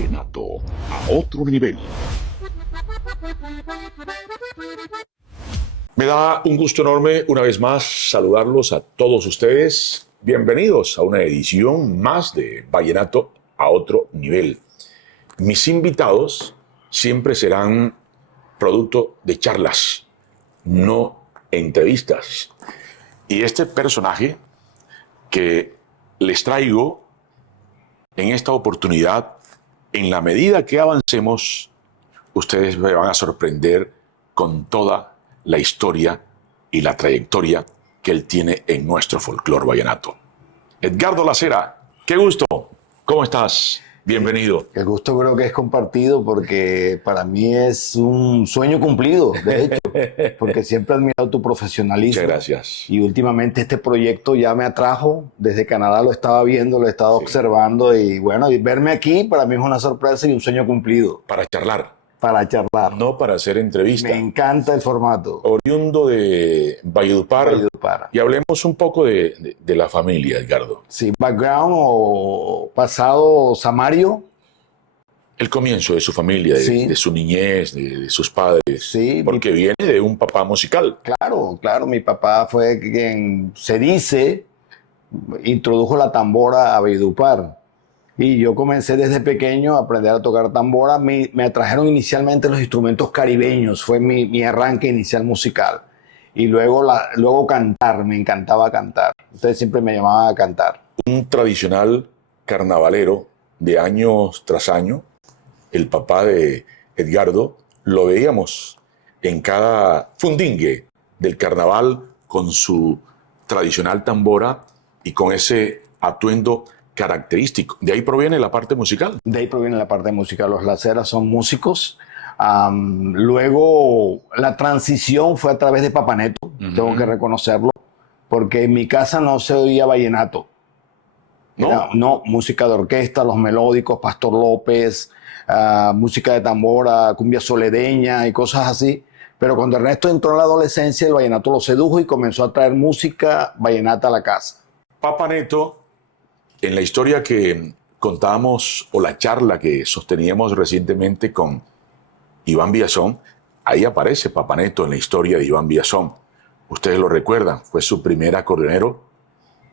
Vallenato a otro nivel. Me da un gusto enorme una vez más saludarlos a todos ustedes. Bienvenidos a una edición más de Vallenato a otro nivel. Mis invitados siempre serán producto de charlas, no entrevistas. Y este personaje que les traigo en esta oportunidad, en la medida que avancemos, ustedes me van a sorprender con toda la historia y la trayectoria que él tiene en nuestro folclore vallenato. Edgardo Lacera, qué gusto. ¿Cómo estás? Bienvenido. El gusto creo que es compartido porque para mí es un sueño cumplido, de hecho, porque siempre he admirado tu profesionalismo. Muchas gracias. Y últimamente este proyecto ya me atrajo, desde Canadá lo estaba viendo, lo he estado observando y bueno, y verme aquí para mí es una sorpresa y un sueño cumplido. Para charlar. Para charlar. No para hacer entrevista. Me encanta el formato. Oriundo de Valledupar. Valledupar. Y hablemos un poco de la familia, Edgardo. Sí, background o pasado samario. El comienzo de su familia, de su niñez, de sus padres. Sí. Porque viene de un papá musical. Claro. Mi papá fue quien, se dice, introdujo la tambora a Valledupar. Y yo comencé desde pequeño a aprender a tocar tambora. Me atrajeron inicialmente los instrumentos caribeños, fue mi arranque inicial musical. Y luego cantar, me encantaba cantar. Ustedes siempre me llamaban a cantar. Un tradicional carnavalero de año tras año, el papá de Edgardo, lo veíamos en cada fundingue del carnaval con su tradicional tambora y con ese atuendo característico. ¿De ahí proviene la parte musical? De ahí proviene la parte musical. Los Laceras son músicos. Luego la transición fue a través de Papaneto, tengo que reconocerlo, porque en mi casa no se oía vallenato. No, música de orquesta, los melódicos, Pastor López, música de tambora, cumbia soledeña y cosas así. Pero cuando Ernesto entró en la adolescencia, el vallenato lo sedujo y comenzó a traer música vallenata a la casa. Papaneto, en la historia que contábamos o la charla que sosteníamos recientemente con Iván Villazón, ahí aparece Papaneto en la historia de Iván Villazón. Ustedes lo recuerdan, fue su primer acordeonero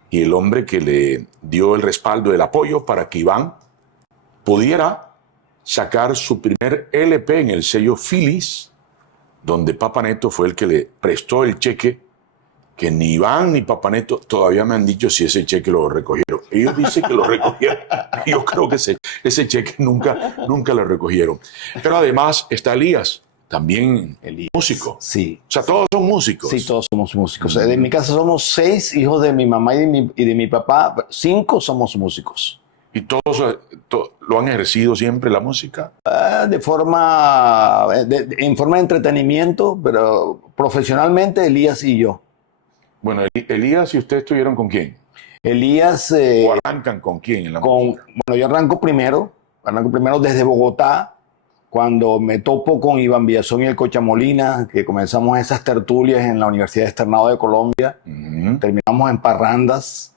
y el hombre que le dio el respaldo, el apoyo para que Iván pudiera sacar su primer LP en el sello Phillies, donde Papaneto fue el que le prestó el cheque, que ni Iván ni Papaneto todavía me han dicho si ese cheque lo recogieron. Ellos dicen que lo recogieron. Yo creo que ese cheque nunca lo recogieron. Pero además está Elías, también músico. Sí. O sea, todos son músicos. Sí, todos somos músicos. En mi casa somos 6 hijos de mi mamá y de mi papá. 5 somos músicos. ¿Y todos lo han ejercido siempre la música? En forma de entretenimiento, pero profesionalmente Elías y yo. Bueno, Elías y usted estuvieron ¿con quién? Elías... ¿O arrancan con quién en la música? Bueno, yo arranco primero desde Bogotá, cuando me topo con Iván Villazón y el Cochamolina, que comenzamos esas tertulias en la Universidad Externado de Colombia. Terminamos en parrandas.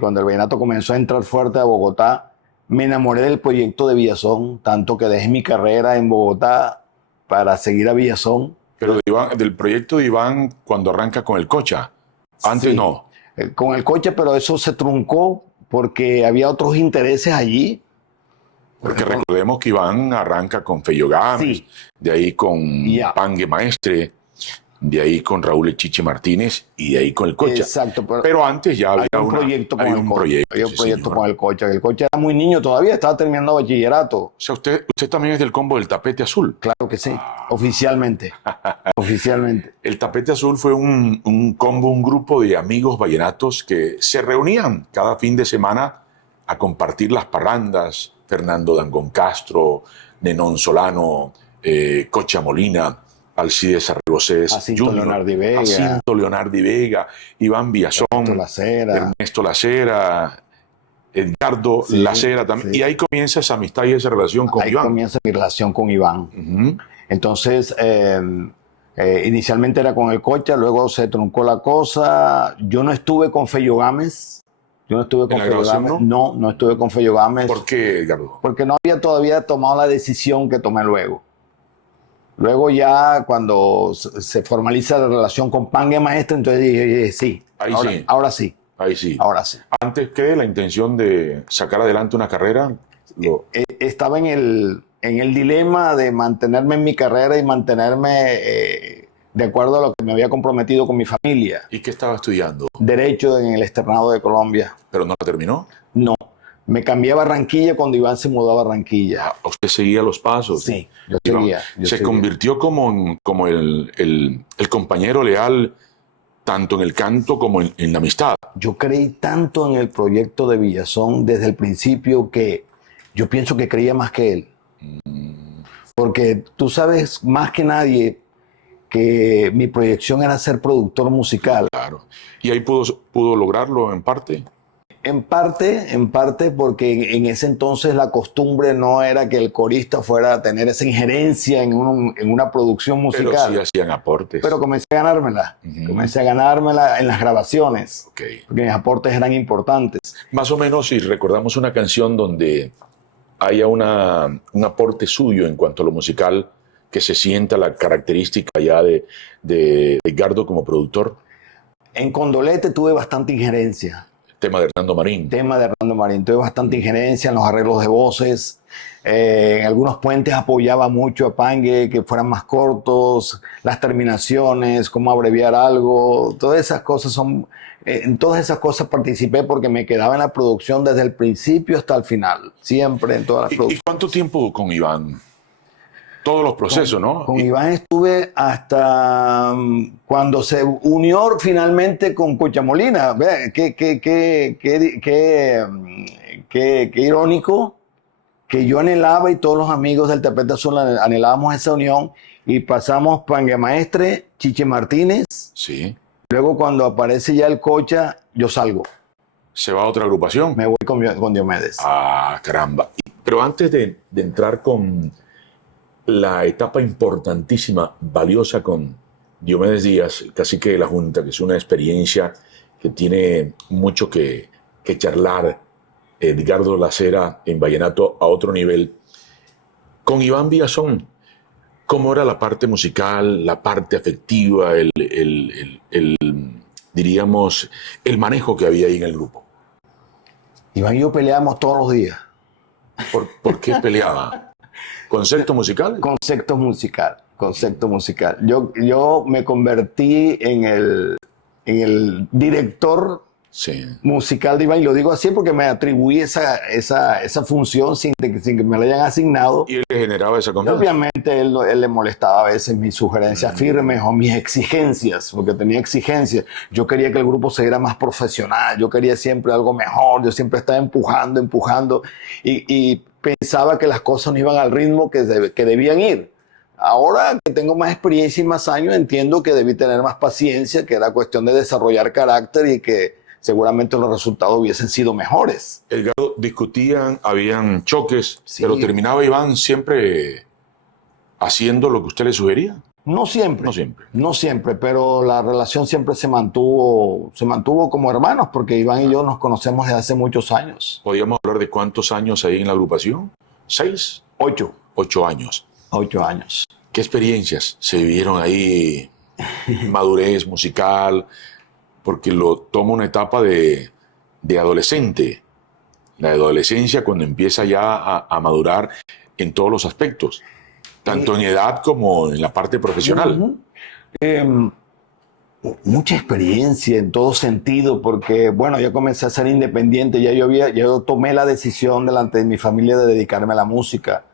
Cuando el vallenato comenzó a entrar fuerte a Bogotá, me enamoré del proyecto de Villazón, tanto que dejé mi carrera en Bogotá para seguir a Villazón. Pero del proyecto de Iván cuando arranca con el Cocha. Antes sí, no. Con el Cocha, pero eso se truncó porque había otros intereses allí. Porque recordemos que Iván arranca con Fello Gámez, sí, de ahí con Pangue Maestre, de ahí con Raúl Echiche Martínez y de ahí con el Cocha. Exacto. Pero antes ya había un proyecto con el Cocha. Había un sí, proyecto con el Cocha. El Cocha era muy niño todavía, estaba terminando bachillerato. O sea, usted también es del combo del Tapete Azul. Claro que sí, oficialmente. Oficialmente. El Tapete Azul fue un combo, un grupo de amigos vallenatos que se reunían cada fin de semana a compartir las parrandas. Fernando Dangón Castro, Nenón Solano, Cocha Molina, Alcides Arrebocés, Jacinto Leonardi Vega, Iván Villazón, Ernesto Lacera, Edgardo Lacera también. Sí. Y ahí comienza esa amistad y esa relación con Iván. Ahí comienza mi relación con Iván. Entonces, inicialmente era con el Cocha, luego se truncó la cosa. Yo no estuve con Fello Gámez Yo no estuve con ¿En la Fello grabación Gámez. no? No estuve con Fello Gámez. ¿Por qué, Edgardo? Porque no había todavía tomado la decisión que tomé luego. Luego ya cuando se formaliza la relación con Pangue Maestre, entonces dije, sí, Ahí ahora, sí. ahora sí, Ahí sí. ahora sí. Antes que la intención de sacar adelante una carrera, Estaba en el dilema de mantenerme en mi carrera y mantenerme de acuerdo a lo que me había comprometido con mi familia. ¿y qué estaba estudiando? Derecho en el Externado de Colombia. ¿Pero no la terminó? No. Me cambié a Barranquilla cuando Iván se mudó a Barranquilla. Ah, ¿usted seguía los pasos? Sí, yo Iván seguía. se convirtió como el compañero leal, tanto en el canto como en la amistad. Yo creí tanto en el proyecto de Villazón desde el principio que yo pienso que creía más que él. Porque tú sabes más que nadie que mi proyección era ser productor musical. Claro. ¿Y ahí pudo lograrlo en parte? En parte porque en ese entonces la costumbre no era que el corista fuera a tener esa injerencia en una producción musical. Pero sí hacían aportes. Pero comencé a ganármela. Comencé a ganármela en las grabaciones. Okay. Porque mis aportes eran importantes. Más o menos, si recordamos una canción donde haya un aporte suyo en cuanto a lo musical, que se sienta la característica ya de Edgardo como productor. En Condolete tuve bastante injerencia. Tema de Hernando Marín. Tema de Hernando Marín. Tuve bastante injerencia en los arreglos de voces. En algunos puentes apoyaba mucho a Pangue, que fueran más cortos, las terminaciones, cómo abreviar algo. Todas esas cosas son... en todas esas cosas participé porque me quedaba en la producción desde el principio hasta el final. Siempre en todas las producciones. ¿Y cuánto tiempo con Iván? Todos los procesos, ¿no? Con Iván estuve hasta cuando se unió finalmente con Cochamolina. Vea, qué irónico que yo anhelaba y todos los amigos del Tapete Azul anhelábamos esa unión y pasamos Pangue Maestre, Chiche Martínez. Sí. Luego cuando aparece ya el Cocha, yo salgo. ¿Se va a otra agrupación? Me voy con Diomedes. Ah, caramba. Pero antes de entrar con la etapa importantísima, valiosa con Diomedes Díaz, el cacique de la Junta, que es una experiencia que tiene mucho que charlar, Edgardo Lacera en vallenato a otro nivel. Con Iván Villazón, ¿cómo era la parte musical, la parte afectiva, diríamos, el manejo que había ahí en el grupo? Iván y yo peleamos todos los días. ¿Por qué peleaba? ¿Concepto musical? Concepto musical. Yo me convertí en el director musical de Iván, y lo digo así porque me atribuí esa función sin que me la hayan asignado. ¿Y él le generaba esa Y confianza? obviamente él le molestaba a veces mis sugerencias firmes o mis exigencias, porque tenía exigencias. Yo quería que el grupo se viera más profesional, yo quería siempre algo mejor, yo siempre estaba empujando, y pensaba que las cosas no iban al ritmo que debían ir. Ahora que tengo más experiencia y más años, entiendo que debí tener más paciencia, que era cuestión de desarrollar carácter y que seguramente los resultados hubiesen sido mejores. Edgardo, discutían, habían choques, Sí. pero terminaba Iván siempre haciendo lo que usted le sugería. No siempre. No siempre. No siempre, pero la relación siempre se mantuvo como hermanos, porque Iván y yo nos conocemos desde hace muchos años. ¿Podríamos hablar de cuántos años ahí en la agrupación? ¿6? 8 años. 8 años. ¿Qué experiencias se vivieron ahí? Madurez musical, porque lo toma una etapa de adolescente. La adolescencia cuando empieza ya a madurar en todos los aspectos, tanto en edad como en la parte profesional. Mucha experiencia en todo sentido, porque bueno, ya comencé a ser independiente, yo tomé la decisión delante de mi familia de dedicarme a la música.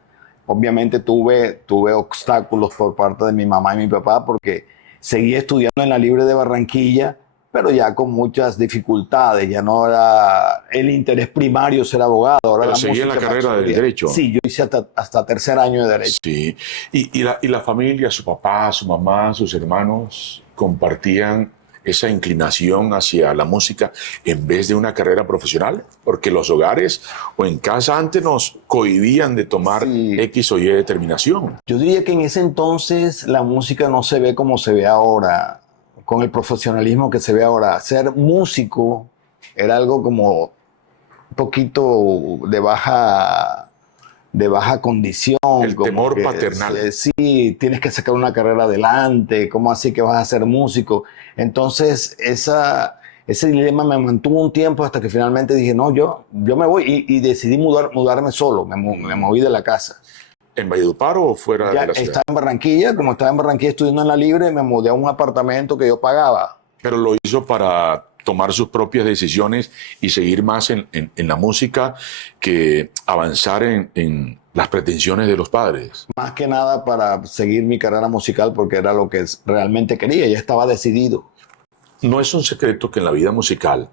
Obviamente tuve obstáculos por parte de mi mamá y mi papá porque seguí estudiando en la Libre de Barranquilla, pero ya con muchas dificultades. Ya no era el interés primario ser abogado. Ahora Pero la seguí en la música carrera de Derecho. Sí, yo hice hasta tercer año de Derecho. Sí. Y la familia, su papá, su mamá, sus hermanos, compartían esa inclinación hacia la música en vez de una carrera profesional, porque los hogares o en casa antes nos cohibían de tomar X o Y determinación. Yo diría que en ese entonces la música no se ve como se ve ahora, con el profesionalismo que se ve ahora. Ser músico Era algo como un poquito de baja condición. El como temor que, paternal. sí, tienes que sacar una carrera adelante, ¿cómo así que vas a ser músico? Entonces, ese dilema me mantuvo un tiempo hasta que finalmente dije, no, yo me voy y decidí mudarme solo, me moví de la casa. ¿En Valledupar o fuera Ya de la ciudad? estaba en Barranquilla, como estaba en Barranquilla estudiando en la Libre, me mudé a un apartamento que yo pagaba. Pero lo hizo para tomar sus propias decisiones y seguir más en la música que avanzar en las pretensiones de los padres. Más que nada para seguir mi carrera musical porque era lo que realmente quería, ya estaba decidido. No es un secreto que en la vida musical,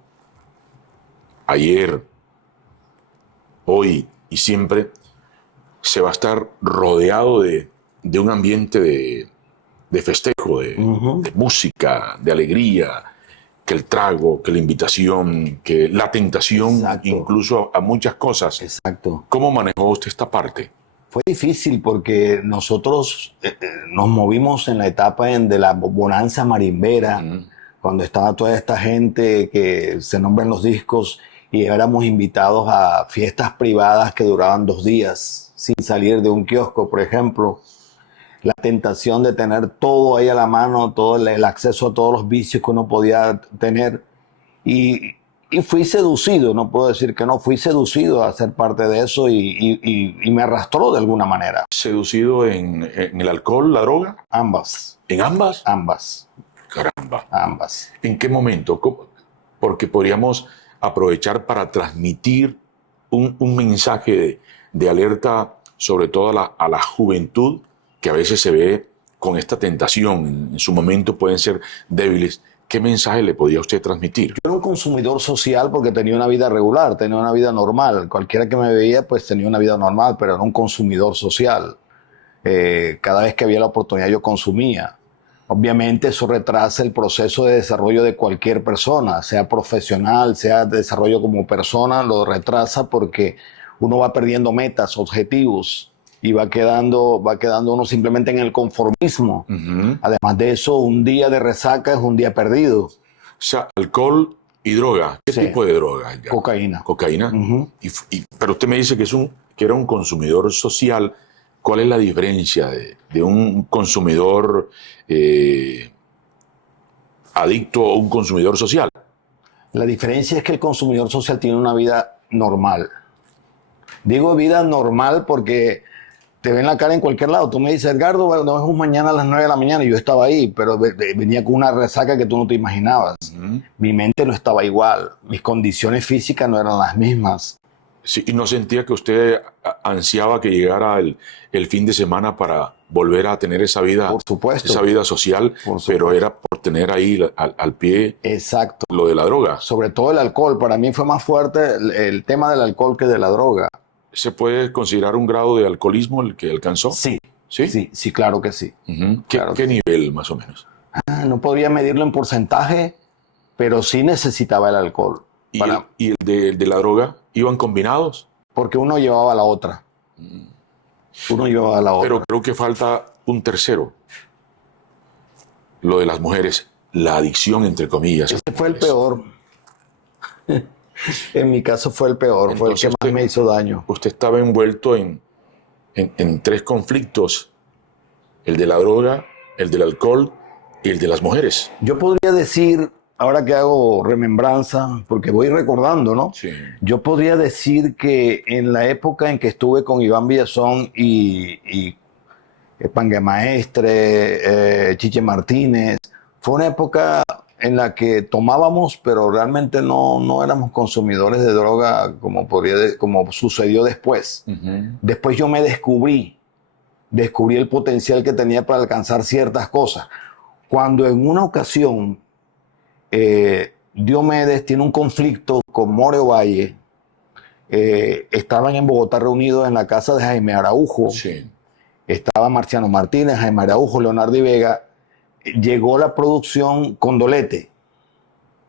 ayer, hoy y siempre, se va a estar rodeado de un ambiente de festejo, de música, de alegría, que el trago, que la invitación, que la tentación, Exacto. incluso a muchas cosas. Exacto. ¿Cómo manejó usted esta parte? Fue difícil porque nosotros nos movimos en la etapa de la bonanza marimbera, cuando estaba toda esta gente que se nombra en los discos y éramos invitados a fiestas privadas que duraban 2 días sin salir de un kiosco, por ejemplo. La tentación de tener todo ahí a la mano, todo el acceso a todos los vicios que uno podía tener. Y, y fui seducido, no puedo decir que no, fui seducido a ser parte de eso y me arrastró de alguna manera. ¿Seducido en el alcohol, la droga? Ambas, ¿En ambas? ambas, Caramba. ambas. ¿En qué momento? Porque podríamos aprovechar para transmitir un mensaje de alerta, sobre todo a la juventud, que a veces se ve con esta tentación. En su momento pueden ser débiles. ¿Qué mensaje le podía usted transmitir? Yo era un consumidor social porque tenía una vida regular, tenía una vida normal. Cualquiera que me veía, pues tenía una vida normal, pero era un consumidor social. Cada vez que había la oportunidad yo consumía. Obviamente eso retrasa el proceso de desarrollo de cualquier persona, sea profesional, sea de desarrollo como persona, lo retrasa porque uno va perdiendo metas, objetivos y va quedando uno simplemente en el conformismo. Además de eso, un día de resaca es un día perdido. O sea, alcohol y droga. ¿Qué Sí. tipo de droga? Cocaína. Cocaína. Pero usted me dice que era un consumidor social. ¿Cuál es la diferencia de un consumidor adicto a un consumidor social? La diferencia es que el consumidor social tiene una vida normal. Digo vida normal porque te ven la cara en cualquier lado. Tú me dices, Edgardo, nos vemos mañana a las 9 de la mañana y yo estaba ahí, pero venía con una resaca que tú no te imaginabas. Mi mente no estaba igual, mis condiciones físicas no eran las mismas. Sí, y no sentía que usted ansiaba que llegara el fin de semana para volver a tener esa vida, Por supuesto. esa vida social, pero era por tener ahí al pie Exacto. lo de la droga. Sobre todo el alcohol. Para mí fue más fuerte el tema del alcohol que de la droga. ¿Se puede considerar un grado de alcoholismo el que alcanzó? Sí. ¿Sí? Sí, sí, claro que sí. ¿Qué, qué nivel más o menos? No podría medirlo en porcentaje, pero sí necesitaba el alcohol. ¿Y, y el de la droga? ¿Iban combinados? Porque uno llevaba a la otra. Uno llevaba a la otra. Pero creo que falta un tercero. Lo de las mujeres, la adicción, entre comillas. Ese fue el peor. En mi caso fue el peor, Entonces, fue el que más me hizo daño. Usted estaba envuelto en 3 conflictos. El de la droga, el del alcohol y el de las mujeres. Yo podría decir, ahora que hago remembranza, porque voy recordando, ¿no? Sí. Yo podría decir que en la época en que estuve con Iván Villazón y Pangue Maestre, Chiche Martínez, fue una época en la que tomábamos, pero realmente no éramos consumidores de droga como sucedió después. Después yo me descubrí el potencial que tenía para alcanzar ciertas cosas. Cuando en una ocasión Diomedes tiene un conflicto con More Valle, estaban en Bogotá reunidos en la casa de Jaime Araujo, Sí. estaba Marciano Martínez, Jaime Araujo, Leonardo y Vega, llegó la producción Condolete,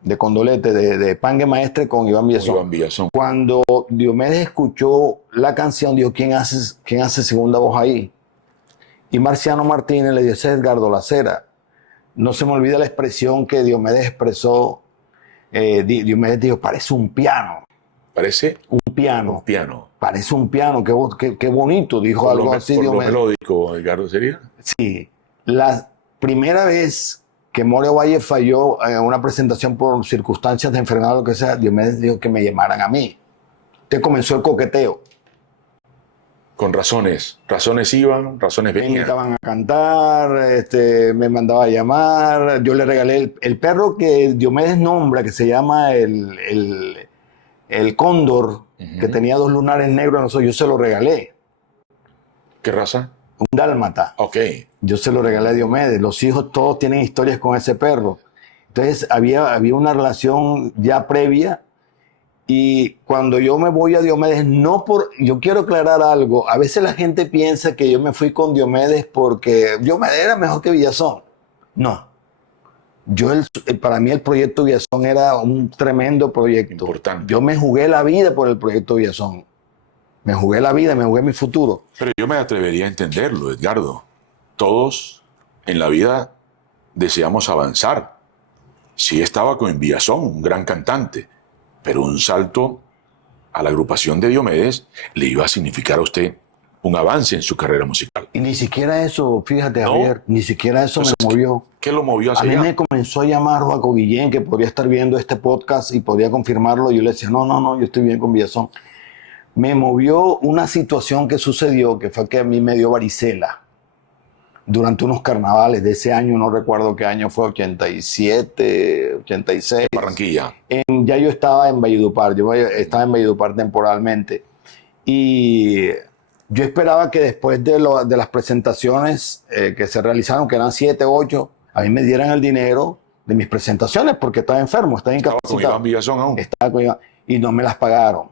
de Pangue Maestre con Iván Villazón. Iván Villazón. Cuando Diomedes escuchó la canción, dijo, ¿quién hace segunda voz ahí? Y Marciano Martínez le dice, Edgardo Lacera. No se me olvida la expresión que Diomedes expresó, Diomedes dijo, parece un piano. Parece un piano. un piano. Parece un piano, qué bonito, dijo Por algo así. por lo Diomedes. melódico, Edgardo, ¿sería? Sí, la primera vez que More Valle falló en una presentación por circunstancias de enfermedad o lo que sea, Diomedes dijo que me llamaran a mí. Entonces comenzó el coqueteo. Con razones. Razones iban, razones Me venían. invitaban a cantar, me mandaba a llamar. Yo le regalé el perro que Diomedes nombra, que se llama el cóndor, que tenía 2 lunares negros en los ojos. Yo se lo regalé. ¿Qué raza? Un dálmata. Ok. Yo se lo regalé a Diomedes. Los hijos todos tienen historias con ese perro. Entonces había una relación ya previa. Y cuando yo me voy a Diomedes, yo quiero aclarar algo. A veces la gente piensa que yo me fui con Diomedes porque Diomedes era mejor que Villazón. No. Para mí el proyecto Villazón era un tremendo proyecto. Importante. Yo me jugué la vida por el proyecto Villazón. Me jugué la vida, me jugué mi futuro. Pero yo me atrevería a entenderlo, Edgardo. Todos en la vida deseamos avanzar. Sí estaba con Villazón, un gran cantante, pero un salto a la agrupación de Diomedes le iba a significar a usted un avance en su carrera musical. Y ni siquiera eso, fíjate, ¿No? Javier, ni siquiera eso Entonces, me movió. ¿Qué lo movió A hacia mí allá? me comenzó a llamar Joaco Guillén, que podría estar viendo este podcast y podría confirmarlo. Yo le decía, no, yo estoy bien con Villazón. Me movió una situación que sucedió, que fue que a mí me dio varicela durante unos carnavales de ese año, no recuerdo qué año fue, 87, 86. Barranquilla. Ya yo estaba en Valledupar, estaba en Valledupar temporalmente. Y yo esperaba que después de las presentaciones que se realizaron, que eran 7, 8, a mí me dieran el dinero de mis presentaciones porque estaba enfermo, estaba Estaba con incapacitado. Iván Villazón aún. Estaba con Iván, y no me las pagaron.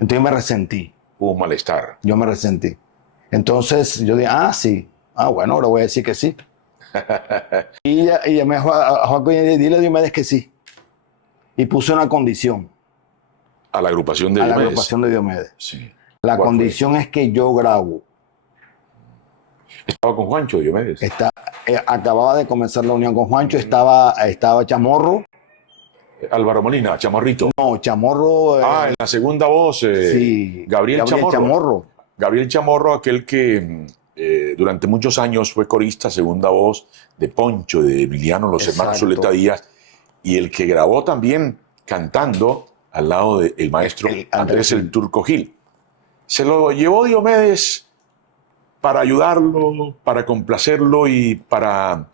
Entonces me resentí, Hubo un malestar. yo me resentí. Entonces yo dije, sí, bueno, ahora voy a decir que sí. y llamé a Joaco y dile a Diomedes que sí. Y puse una condición A la agrupación de a la Diomedes. agrupación de Diomedes. Sí. La ¿Cuál condición es que yo grabo. Estaba con Juancho Diomedes. Acababa de comenzar la unión con Juancho, estaba Chamorro. Álvaro Molina, Chamorrito. No, Chamorro. En la segunda voz, sí, Gabriel Chamorro. Chamorro. Gabriel Chamorro, aquel que durante muchos años fue corista, segunda voz de Poncho, de Emiliano, los hermanos Exacto. Zuleta Díaz, y el que grabó también cantando al lado del maestro Andrés el Turco Gil. Se lo llevó Diomedes para ayudarlo, para complacerlo y para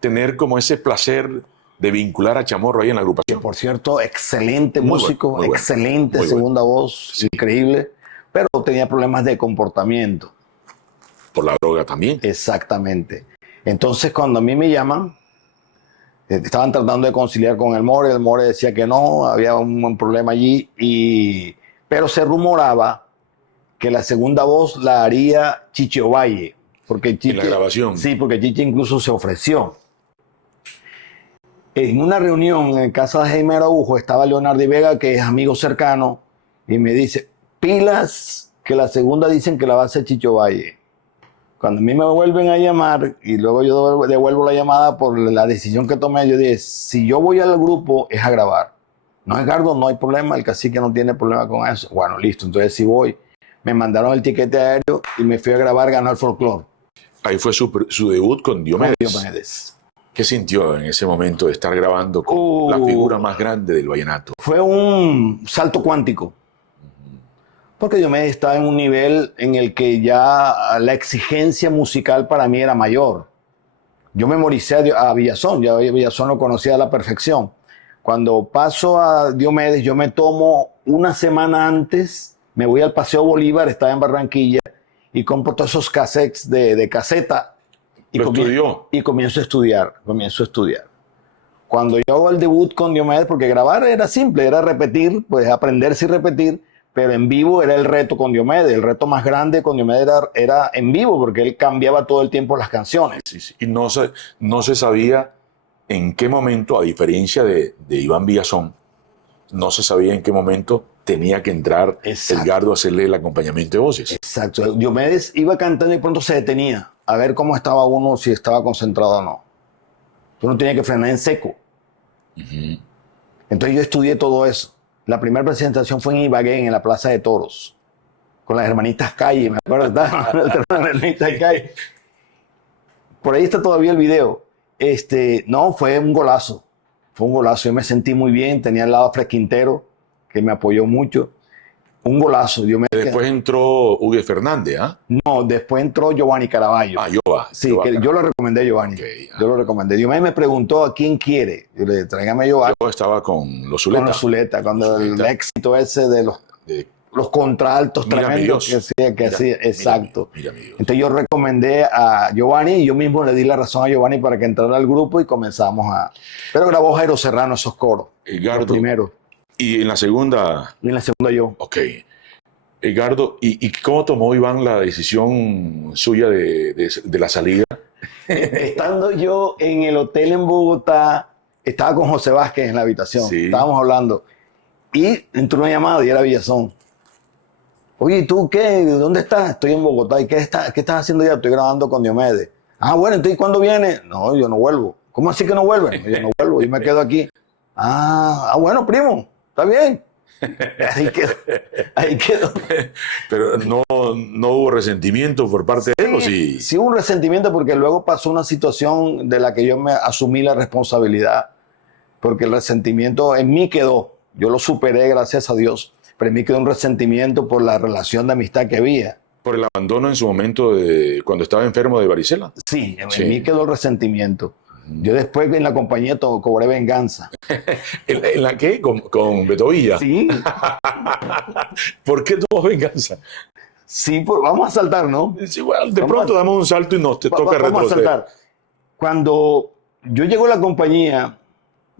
tener como ese placer de vincular a Chamorro ahí en la agrupación. Por cierto, excelente Muy músico, bueno, muy excelente bueno. segunda voz, Sí. increíble, pero tenía problemas de comportamiento. Por la droga también. Exactamente. Entonces, cuando a mí me llaman, estaban tratando de conciliar con el More decía que no, había un problema allí, pero se rumoraba que la segunda voz la haría Chiche Ovalle. Porque Chiche, En la grabación. Sí, porque Chiche incluso se ofreció. En una reunión en casa de Jaime Araujo estaba Leonardo Vega, que es amigo cercano, y me dice, pilas, que la segunda dicen que la va a hacer Chicho Valle. Cuando a mí me vuelven a llamar, y luego yo devuelvo la llamada por la decisión que tomé, yo dije, si yo voy al grupo es a grabar. No, Edgardo, no hay problema, el cacique no tiene problema con eso. Bueno, listo, entonces sí voy. Me mandaron el tiquete aéreo y me fui a grabar Ganó el Folclore. Ahí fue su debut con Diomedes. Diomedes. ¿Qué sintió en ese momento de estar grabando con la figura más grande del vallenato? Fue un salto cuántico. Porque Diomedes estaba en un nivel en el que ya la exigencia musical para mí era mayor. Yo memoricé a Villazón, ya Villazón lo conocía a la perfección. Cuando paso a Diomedes, yo me tomo una semana antes, me voy al Paseo Bolívar, estaba en Barranquilla, y compro todos esos cassettes de caseta. Y ¿Lo estudió? Y comienzo a estudiar. Cuando yo hago el debut con Diomedes, porque grabar era simple, era repetir, pues aprenderse y repetir, pero en vivo era el reto con Diomedes. El reto más grande con Diomedes era en vivo, porque él cambiaba todo el tiempo las canciones. Sí. Y no se sabía en qué momento, a diferencia de Iván Villazón, no se sabía en qué momento tenía que entrar Edgardo a hacerle el acompañamiento de voces. Exacto. Diomedes iba cantando y pronto se detenía a ver cómo estaba uno, si estaba concentrado o no. Uno tenía que frenar en seco. Entonces yo estudié todo eso. La primera presentación fue en Ibagué, en la Plaza de Toros, con las hermanitas Calle, me acuerdo, las hermanitas Calle. Por ahí está todavía el video. No, fue un golazo. Fue un golazo. Yo me sentí muy bien. Tenía al lado a Fred Quintero, que me apoyó mucho. Un golazo. Después entró Hugo Fernández, ¿ah? No, después entró Giovanni Caraballo. Ah, Giova. Sí, que yo lo recomendé a Giovanni. Okay, yo lo recomendé. Giovanni me preguntó a quién quiere. Yo le dije, tráigame a Giovanni. Yo estaba con los Zuleta. Con los Zuleta, cuando el éxito ese de los contraltos tremendos que hacía, exacto. Mira, entonces yo recomendé a Giovanni y yo mismo le di la razón a Giovanni para que entrara al grupo y comenzamos a... Pero grabó Jairo Serrano esos coros. Edgardo, primero. ¿Y en la segunda? Y en la segunda yo. Ok. Edgardo, ¿y cómo tomó Iván la decisión suya de la salida? Estando yo en el hotel en Bogotá, estaba con José Vázquez en la habitación. Sí. Estábamos hablando. Y entró una llamada y era Villazón. Oye, ¿y tú qué? ¿Dónde estás? Estoy en Bogotá. ¿Y qué estás haciendo ya? Estoy grabando con Diomedes. Ah, bueno, entonces ¿cuándo vienes? No, yo no vuelvo. ¿Cómo así que no vuelves? Yo no vuelvo, yo me quedo aquí. Bueno, primo, está bien. Ahí quedó. Pero no hubo resentimiento por parte de él, ¿o sí? Sí hubo un resentimiento porque luego pasó una situación de la que yo me asumí la responsabilidad. Porque el resentimiento en mí quedó. Yo lo superé, gracias a Dios. Pero en mí quedó un resentimiento por la relación de amistad que había. ¿Por el abandono en su momento cuando estaba enfermo de varicela? Sí, en mí quedó el resentimiento. Yo después en la compañía cobré venganza. ¿En la qué? ¿Con Beto Villa? Sí. ¿Por qué tuvo venganza? Sí, vamos a saltar, ¿no? Sí, bueno, pronto damos un salto y nos toca retroceder. Vamos a saltar. Cuando yo llego a la compañía,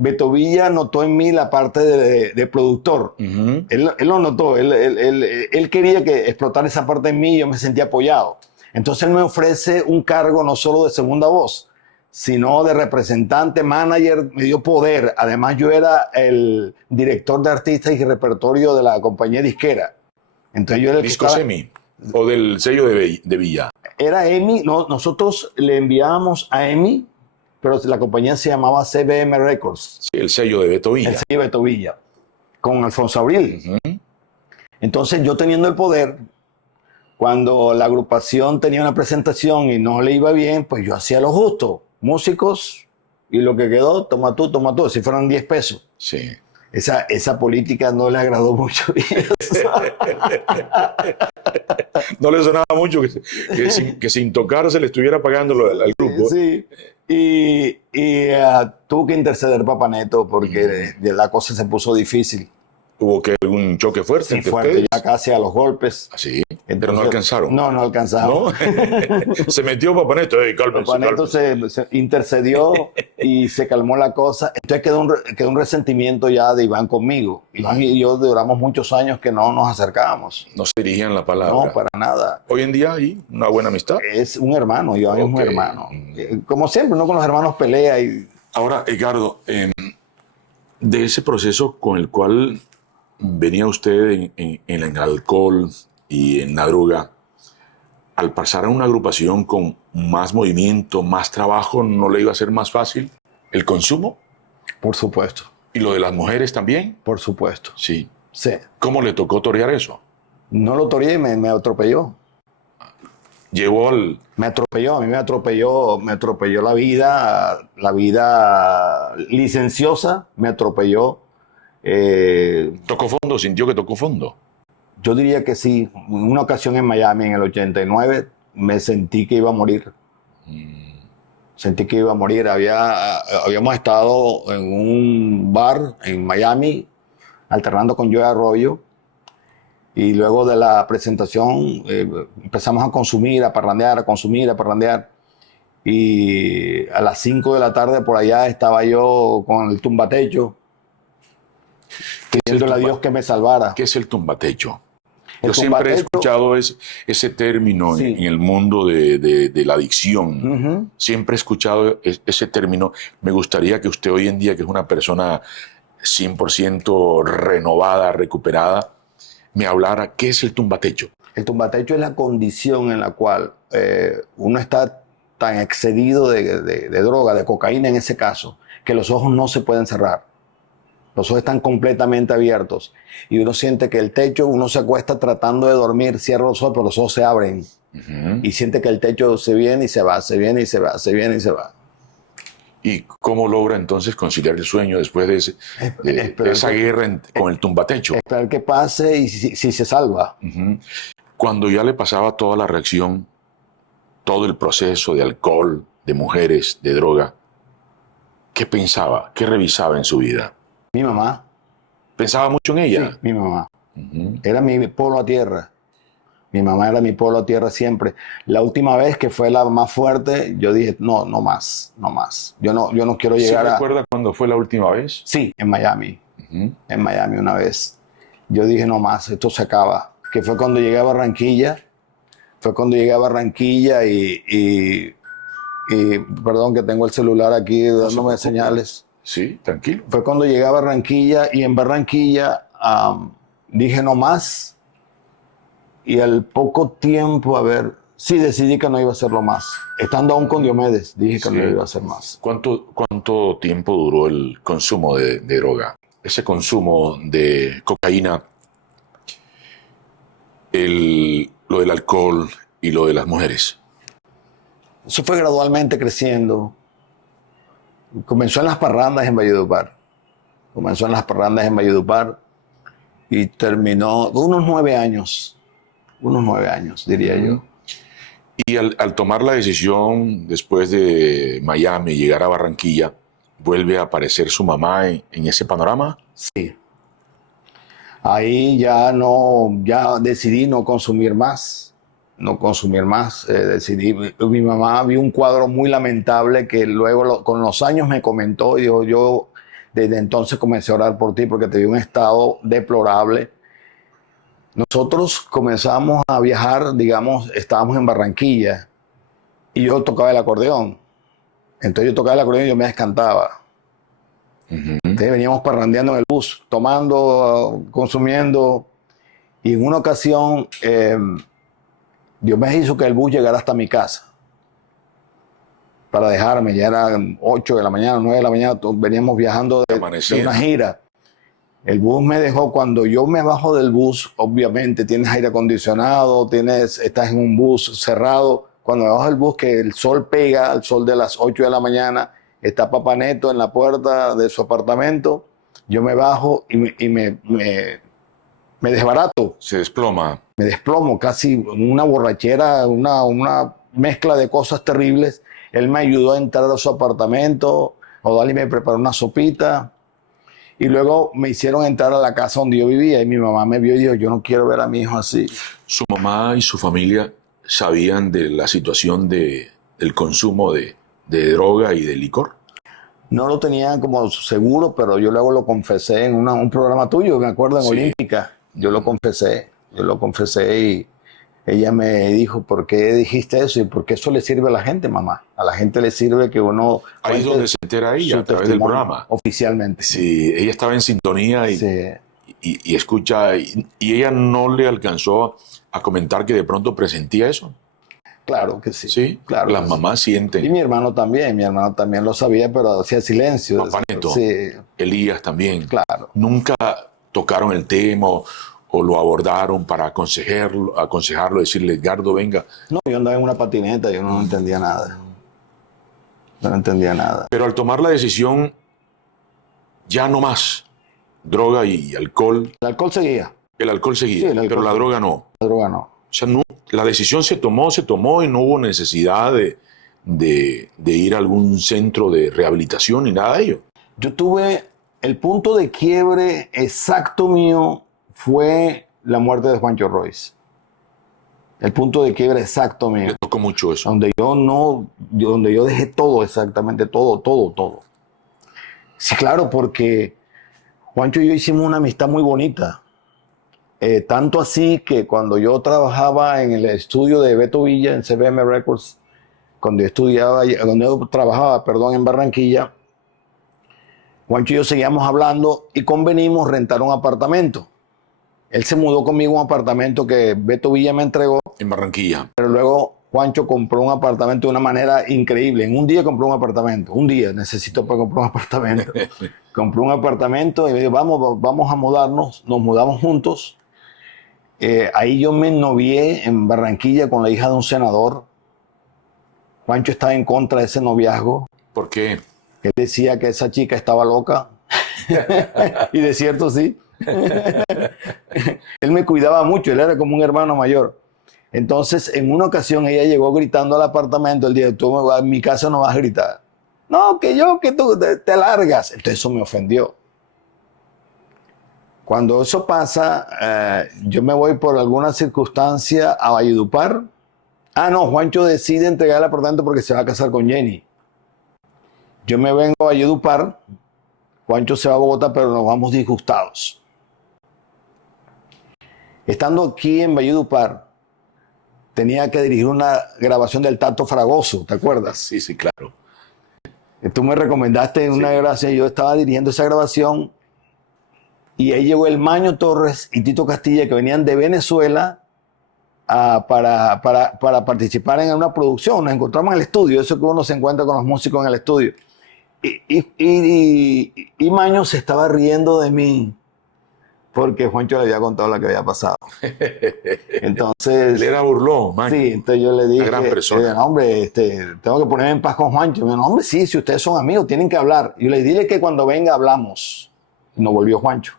Beto Villa notó en mí la parte de productor. Él lo notó. Él quería que explotara esa parte en mí y yo me sentía apoyado. Entonces él me ofrece un cargo no solo de segunda voz, sino de representante, manager, me dio poder. Además, yo era el director de artistas y repertorio de la compañía disquera. Entonces yo era el ¿Discos EMI? ¿O del sello de Villa? Era EMI. No, nosotros le enviábamos a EMI, pero la compañía se llamaba CBM Records. Sí, el sello de Beto Villa. El sello de Beto Villa, con Alfonso Abril. Entonces yo teniendo el poder, cuando la agrupación tenía una presentación y no le iba bien, pues yo hacía lo justo. Músicos, y lo que quedó, toma tú, si fueran 10 pesos. Sí. Esa política no le agradó mucho. No le sonaba mucho que sin tocar se le estuviera pagando al grupo. Sí, y tuvo que interceder Papa Neto porque la cosa se puso difícil. ¿Hubo que algún choque fuerte? Sí, fuerte, ya casi a los golpes. ¿Sí? Pero no alcanzaron. No alcanzaron. ¿No? Se metió Papa Neto. Papa Neto se intercedió y se calmó la cosa. Entonces quedó un resentimiento ya de Iván conmigo. Iván y yo duramos muchos años que no nos acercábamos. No se dirigían la palabra. No, para nada. Hoy en día hay una buena amistad. Es un hermano, Iván es un hermano. Como siempre, uno con los hermanos pelea. Ahora, Edgardo, de ese proceso con el cual venía usted en el alcohol y en la droga, al pasar a una agrupación con más movimiento, más trabajo, ¿no le iba a ser más fácil el consumo? Por supuesto. ¿Y lo de las mujeres también? Por supuesto. Sí. Sí. ¿Cómo le tocó torear eso? No lo toreé, me atropelló. Llevó al... Me atropelló, a mí me atropelló la vida licenciosa, me atropelló. ¿Tocó fondo? ¿Sintió que tocó fondo? Yo diría que sí. En una ocasión en Miami, en el 89, me sentí que iba a morir. Sentí que iba a morir. Habíamos estado en un bar en Miami, alternando con Joey Arroyo. Y luego de la presentación empezamos a consumir, a parrandear, Y a las 5 de la tarde por allá estaba yo con el tumbatecho, pidiéndole a Dios que me salvara. ¿Qué es el tumbatecho? Yo siempre he escuchado ese término en el mundo de la adicción. Siempre he escuchado ese término. Me gustaría que usted hoy en día, que es una persona 100% renovada, recuperada, me hablara qué es el tumbatecho. El tumbatecho es la condición en la cual uno está tan excedido de droga, de cocaína en ese caso, que los ojos no se pueden cerrar. Los ojos están completamente abiertos y uno siente que el techo, uno se acuesta tratando de dormir, cierra los ojos, pero los ojos se abren y siente que el techo se viene y se va, se viene y se va, se viene y se va. ¿Y cómo logra entonces conciliar el sueño después de esa guerra con el tumbatecho? Esperar que pase y si se salva. Cuando ya le pasaba toda la reacción, todo el proceso de alcohol, de mujeres, de droga, ¿qué pensaba? ¿Qué revisaba en su vida? Mi mamá. ¿Pensaba mucho en ella? Sí, mi mamá. Era mi polo a tierra. Mi mamá era mi polo a tierra siempre. La última vez que fue la más fuerte, yo dije, no, no más, no más. Yo no quiero llegar ¿Se recuerda cuándo fue la última vez? Sí, en Miami. En Miami una vez. Yo dije, no más, esto se acaba. Que fue cuando llegué a Barranquilla. Fue cuando llegué a Barranquilla y perdón que tengo el celular aquí dándome señales. Sí, tranquilo. Fue cuando llegué a Barranquilla y en Barranquilla dije no más. Y al poco tiempo, sí decidí que no iba a hacerlo más. Estando aún con Diomedes, dije que no iba a hacer más. ¿Cuánto tiempo duró el consumo de droga? Ese consumo de cocaína, lo del alcohol y lo de las mujeres. Eso fue gradualmente creciendo. Comenzó en las parrandas en Valledupar. Y terminó unos 9 años. Unos 9 años, diría yo. Y al tomar la decisión, después de Miami, llegar a Barranquilla, ¿vuelve a aparecer su mamá en ese panorama? Sí. Ahí ya decidí no consumir más. Decidí, mi mamá vio un cuadro muy lamentable que luego con los años me comentó y dijo, yo desde entonces comencé a orar por ti porque te vi en un estado deplorable. Nosotros comenzamos a viajar, digamos, estábamos en Barranquilla y yo tocaba el acordeón. Entonces yo tocaba el acordeón y yo me descantaba. Entonces veníamos parrandeando en el bus, tomando, consumiendo. Y en una ocasión, Dios me hizo que el bus llegara hasta mi casa para dejarme. Ya eran 8 de la mañana, 9 de la mañana, veníamos viajando de una gira. El bus me dejó, cuando yo me bajo del bus, obviamente tienes aire acondicionado, estás en un bus cerrado. Cuando me bajo del bus, que el sol pega, el sol de las 8 de la mañana, está Papá Neto en la puerta de su apartamento, yo me bajo y me desbarato. Se desploma. Me desplomo, casi una borrachera, una mezcla de cosas terribles. Él me ayudó a entrar a su apartamento, Odali me preparó una sopita. Y luego me hicieron entrar a la casa donde yo vivía y mi mamá me vio y dijo, yo no quiero ver a mi hijo así. ¿Su mamá y su familia sabían de la situación del consumo de droga y de licor? No lo tenían como seguro, pero yo luego lo confesé en un programa tuyo, me acuerdo, en Olímpica. Yo lo confesé y ella me dijo, ¿por qué dijiste eso? Y porque eso le sirve a la gente, mamá. A la gente le sirve que uno... Ahí es donde se entera ella, a través del programa. Oficialmente. Sí, ella estaba en sintonía y escucha, y ella no le alcanzó a comentar que de pronto presentía eso. Claro que sí. Sí, claro. Las mamás sienten. Y mi hermano también lo sabía, pero hacía silencio. Papá Neto, sí. Elías también. Claro. Nunca tocaron el tema o lo abordaron para aconsejarlo, decirle, Edgardo, venga. No, yo andaba en una patineta, yo no entendía nada. No entendía nada. Pero al tomar la decisión, ya no más droga y alcohol. El alcohol seguía. El alcohol seguía, Sí, el alcohol pero la seguía. droga no. La droga no. O sea, no, la decisión se tomó y no hubo necesidad de ir a algún centro de rehabilitación ni nada de ello. Yo tuve el punto de quiebre exacto mío fue la muerte de Juancho Royce. El punto de quiebre exacto mío. Le tocó mucho eso. Donde yo dejé todo, exactamente todo. Sí, claro, porque Juancho y yo hicimos una amistad muy bonita. Tanto así que cuando yo trabajaba en el estudio de Beto Villa, en CBM Records, cuando yo trabajaba en Barranquilla, Juancho y yo seguíamos hablando y convenimos rentar un apartamento. Él se mudó conmigo a un apartamento que Beto Villa me entregó. En Barranquilla. Pero luego Juancho compró un apartamento de una manera increíble. En un día compró un apartamento. Un día necesito para comprar un apartamento. Compró un apartamento y me dijo, vamos a mudarnos. Nos mudamos juntos. Ahí yo me novié en Barranquilla con la hija de un senador. Juancho estaba en contra de ese noviazgo. ¿Por qué? Él decía que esa chica estaba loca. Y de cierto sí. Él me cuidaba mucho, él era como un hermano mayor. Entonces, en una ocasión ella llegó gritando al apartamento, él dijo, tú en mi casa no vas a gritar. No, que tú te largas. Entonces eso me ofendió. Cuando eso pasa, yo me voy por alguna circunstancia a Valledupar. No, Juancho decide entregar el apartamento porque se va a casar con Jenny. Yo me vengo a Valledupar, Juancho se va a Bogotá, pero nos vamos disgustados. Estando aquí en Valledupar, tenía que dirigir una grabación del Tato Fragoso, ¿te acuerdas? Sí, sí, claro. Tú me recomendaste una grabación, yo estaba dirigiendo esa grabación y ahí llegó el Maño Torres y Tito Castilla, que venían de Venezuela para participar en una producción. Nos encontramos en el estudio, eso que uno se encuentra con los músicos en el estudio. Y Maño se estaba riendo de mí porque Juancho le había contado lo que había pasado. Entonces... Él era burlón, Maño. Sí, entonces yo le dije... Una gran persona. No, hombre, tengo que ponerme en paz con Juancho. Me dijo, no, hombre, sí, si ustedes son amigos, tienen que hablar. Y yo le dije que cuando venga hablamos. Y no volvió Juancho.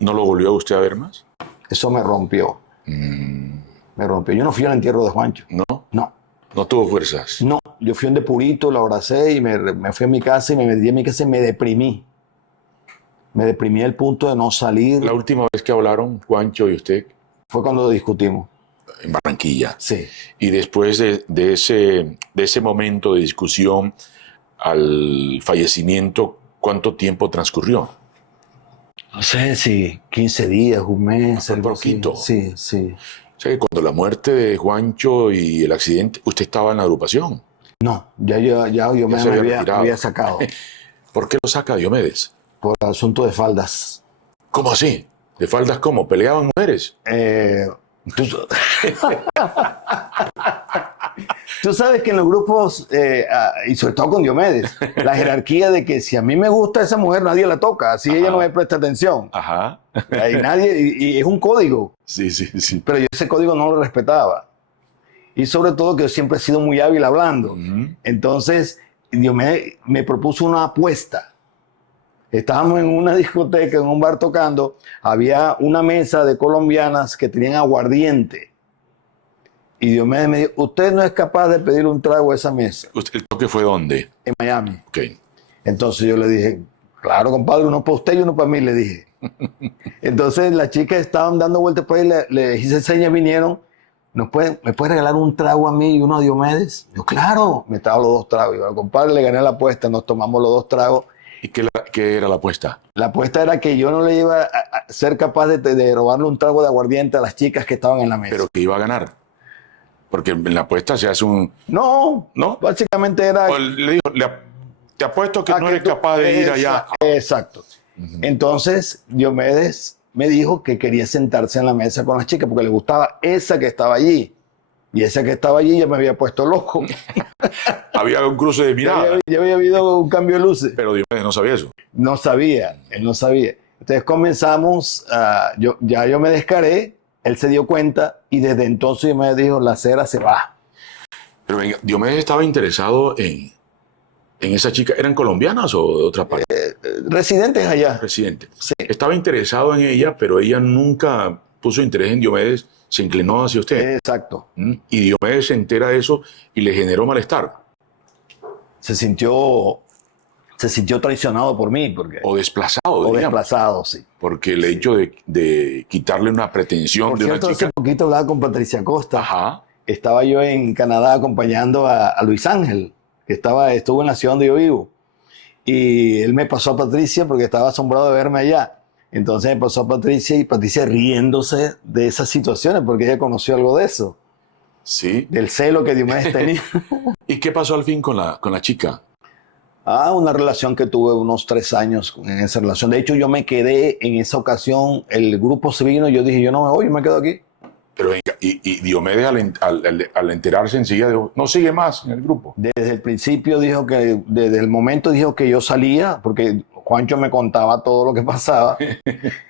¿No lo volvió a usted a ver más? Eso me rompió. Me rompió. Yo no fui al entierro de Juancho. ¿No? No. ¿No tuvo fuerzas? No. Yo fui un de Purito, lo abracé y me fui a mi casa y me metí en mi casa y me deprimí. Me deprimí al punto de no salir. La última vez que hablaron, Juancho y usted, Fue cuando discutimos. en Barranquilla. Sí. Y después de ese momento de discusión al fallecimiento, ¿cuánto tiempo transcurrió? No sé si 15 días, un mes. Un algo así. poquito. Sí, sí. O sea que cuando la muerte de Juancho y el accidente, usted estaba en la agrupación. No, yo me se había había retirado. sacado ¿Por qué lo saca Diomedes? por asunto de faldas. ¿Cómo así? ¿De faldas cómo? ¿Peleaban mujeres? Tú, tú sabes que en los grupos, y sobre todo con Diomedes, la jerarquía de que si a mí me gusta esa mujer, nadie la toca, así ella no me presta atención. Ajá. Y es un código, Sí, sí, sí. pero yo ese código no lo respetaba. Y sobre todo que yo siempre he sido muy hábil hablando. Entonces, Diomedes me propuso una apuesta. Estábamos en una discoteca, en un bar tocando, había una mesa de colombianas que tenían aguardiente. Y Diomedes me dijo, usted no es capaz de pedir un trago a esa mesa. ¿El toque fue dónde? En Miami. Ok. Entonces yo le dije, claro, compadre, uno para usted y uno para mí, le dije. Entonces las chicas estaban dando vueltas por ahí, le hice señas, vinieron. ¿Me puede regalar un trago a mí y uno a Diomedes? Yo, claro, me trajo los dos tragos. Yo, compadre, le gané la apuesta, nos tomamos los dos tragos. ¿Y qué era la apuesta? La apuesta era que yo no le iba a ser capaz de robarle un trago de aguardiente a las chicas que estaban en la mesa. Pero que iba a ganar. Porque en la apuesta se hace un... No, ¿No? básicamente era... O le dijo, te apuesto que no eres capaz de ir allá. Exacto. Entonces, Diomedes me dijo que quería sentarse en la mesa con las chicas porque le gustaba esa que estaba allí. Y esa que estaba allí ya me había puesto loco. Había un cruce de mirada. Ya había habido un cambio de luces. Pero Diomedes no sabía eso. No sabía, él no sabía. Entonces comenzamos, yo me descaré, él se dio cuenta y desde entonces yo me dijo, la cera se va. Pero venga, Diomedes estaba interesado en esa chica. ¿Eran colombianas o de otra parte? Residentes allá. Residente. Sí. Estaba interesado en ella, pero ella nunca puso interés en Diomedes, se inclinó hacia usted. Exacto. Y Diomedes se entera de eso y le generó malestar. Se sintió traicionado por mí. O desplazado, O digamos. desplazado, sí. Porque el hecho de quitarle una pretensión Por de cierto, una chica... hace poquito hablaba con Patricia Costa. Ajá. Estaba yo en Canadá acompañando a Luis Ángel, que estuvo en la ciudad donde yo vivo. Y él me pasó a Patricia porque estaba asombrado de verme allá. Entonces me pasó a Patricia y Patricia riéndose de esas situaciones porque ella conoció algo de eso. Sí. Del celo que Diomedes tenía. ¿Y qué pasó al fin con la chica? Una relación que tuve unos 3 años en esa relación. De hecho, yo me quedé en esa ocasión, el grupo se vino y yo dije, yo no me voy, yo me quedo aquí. Pero, y Diomedes al enterarse enseguida dijo, no sigue más en el grupo. Desde el principio dijo que, desde el momento dijo que yo salía, porque Juancho me contaba todo lo que pasaba.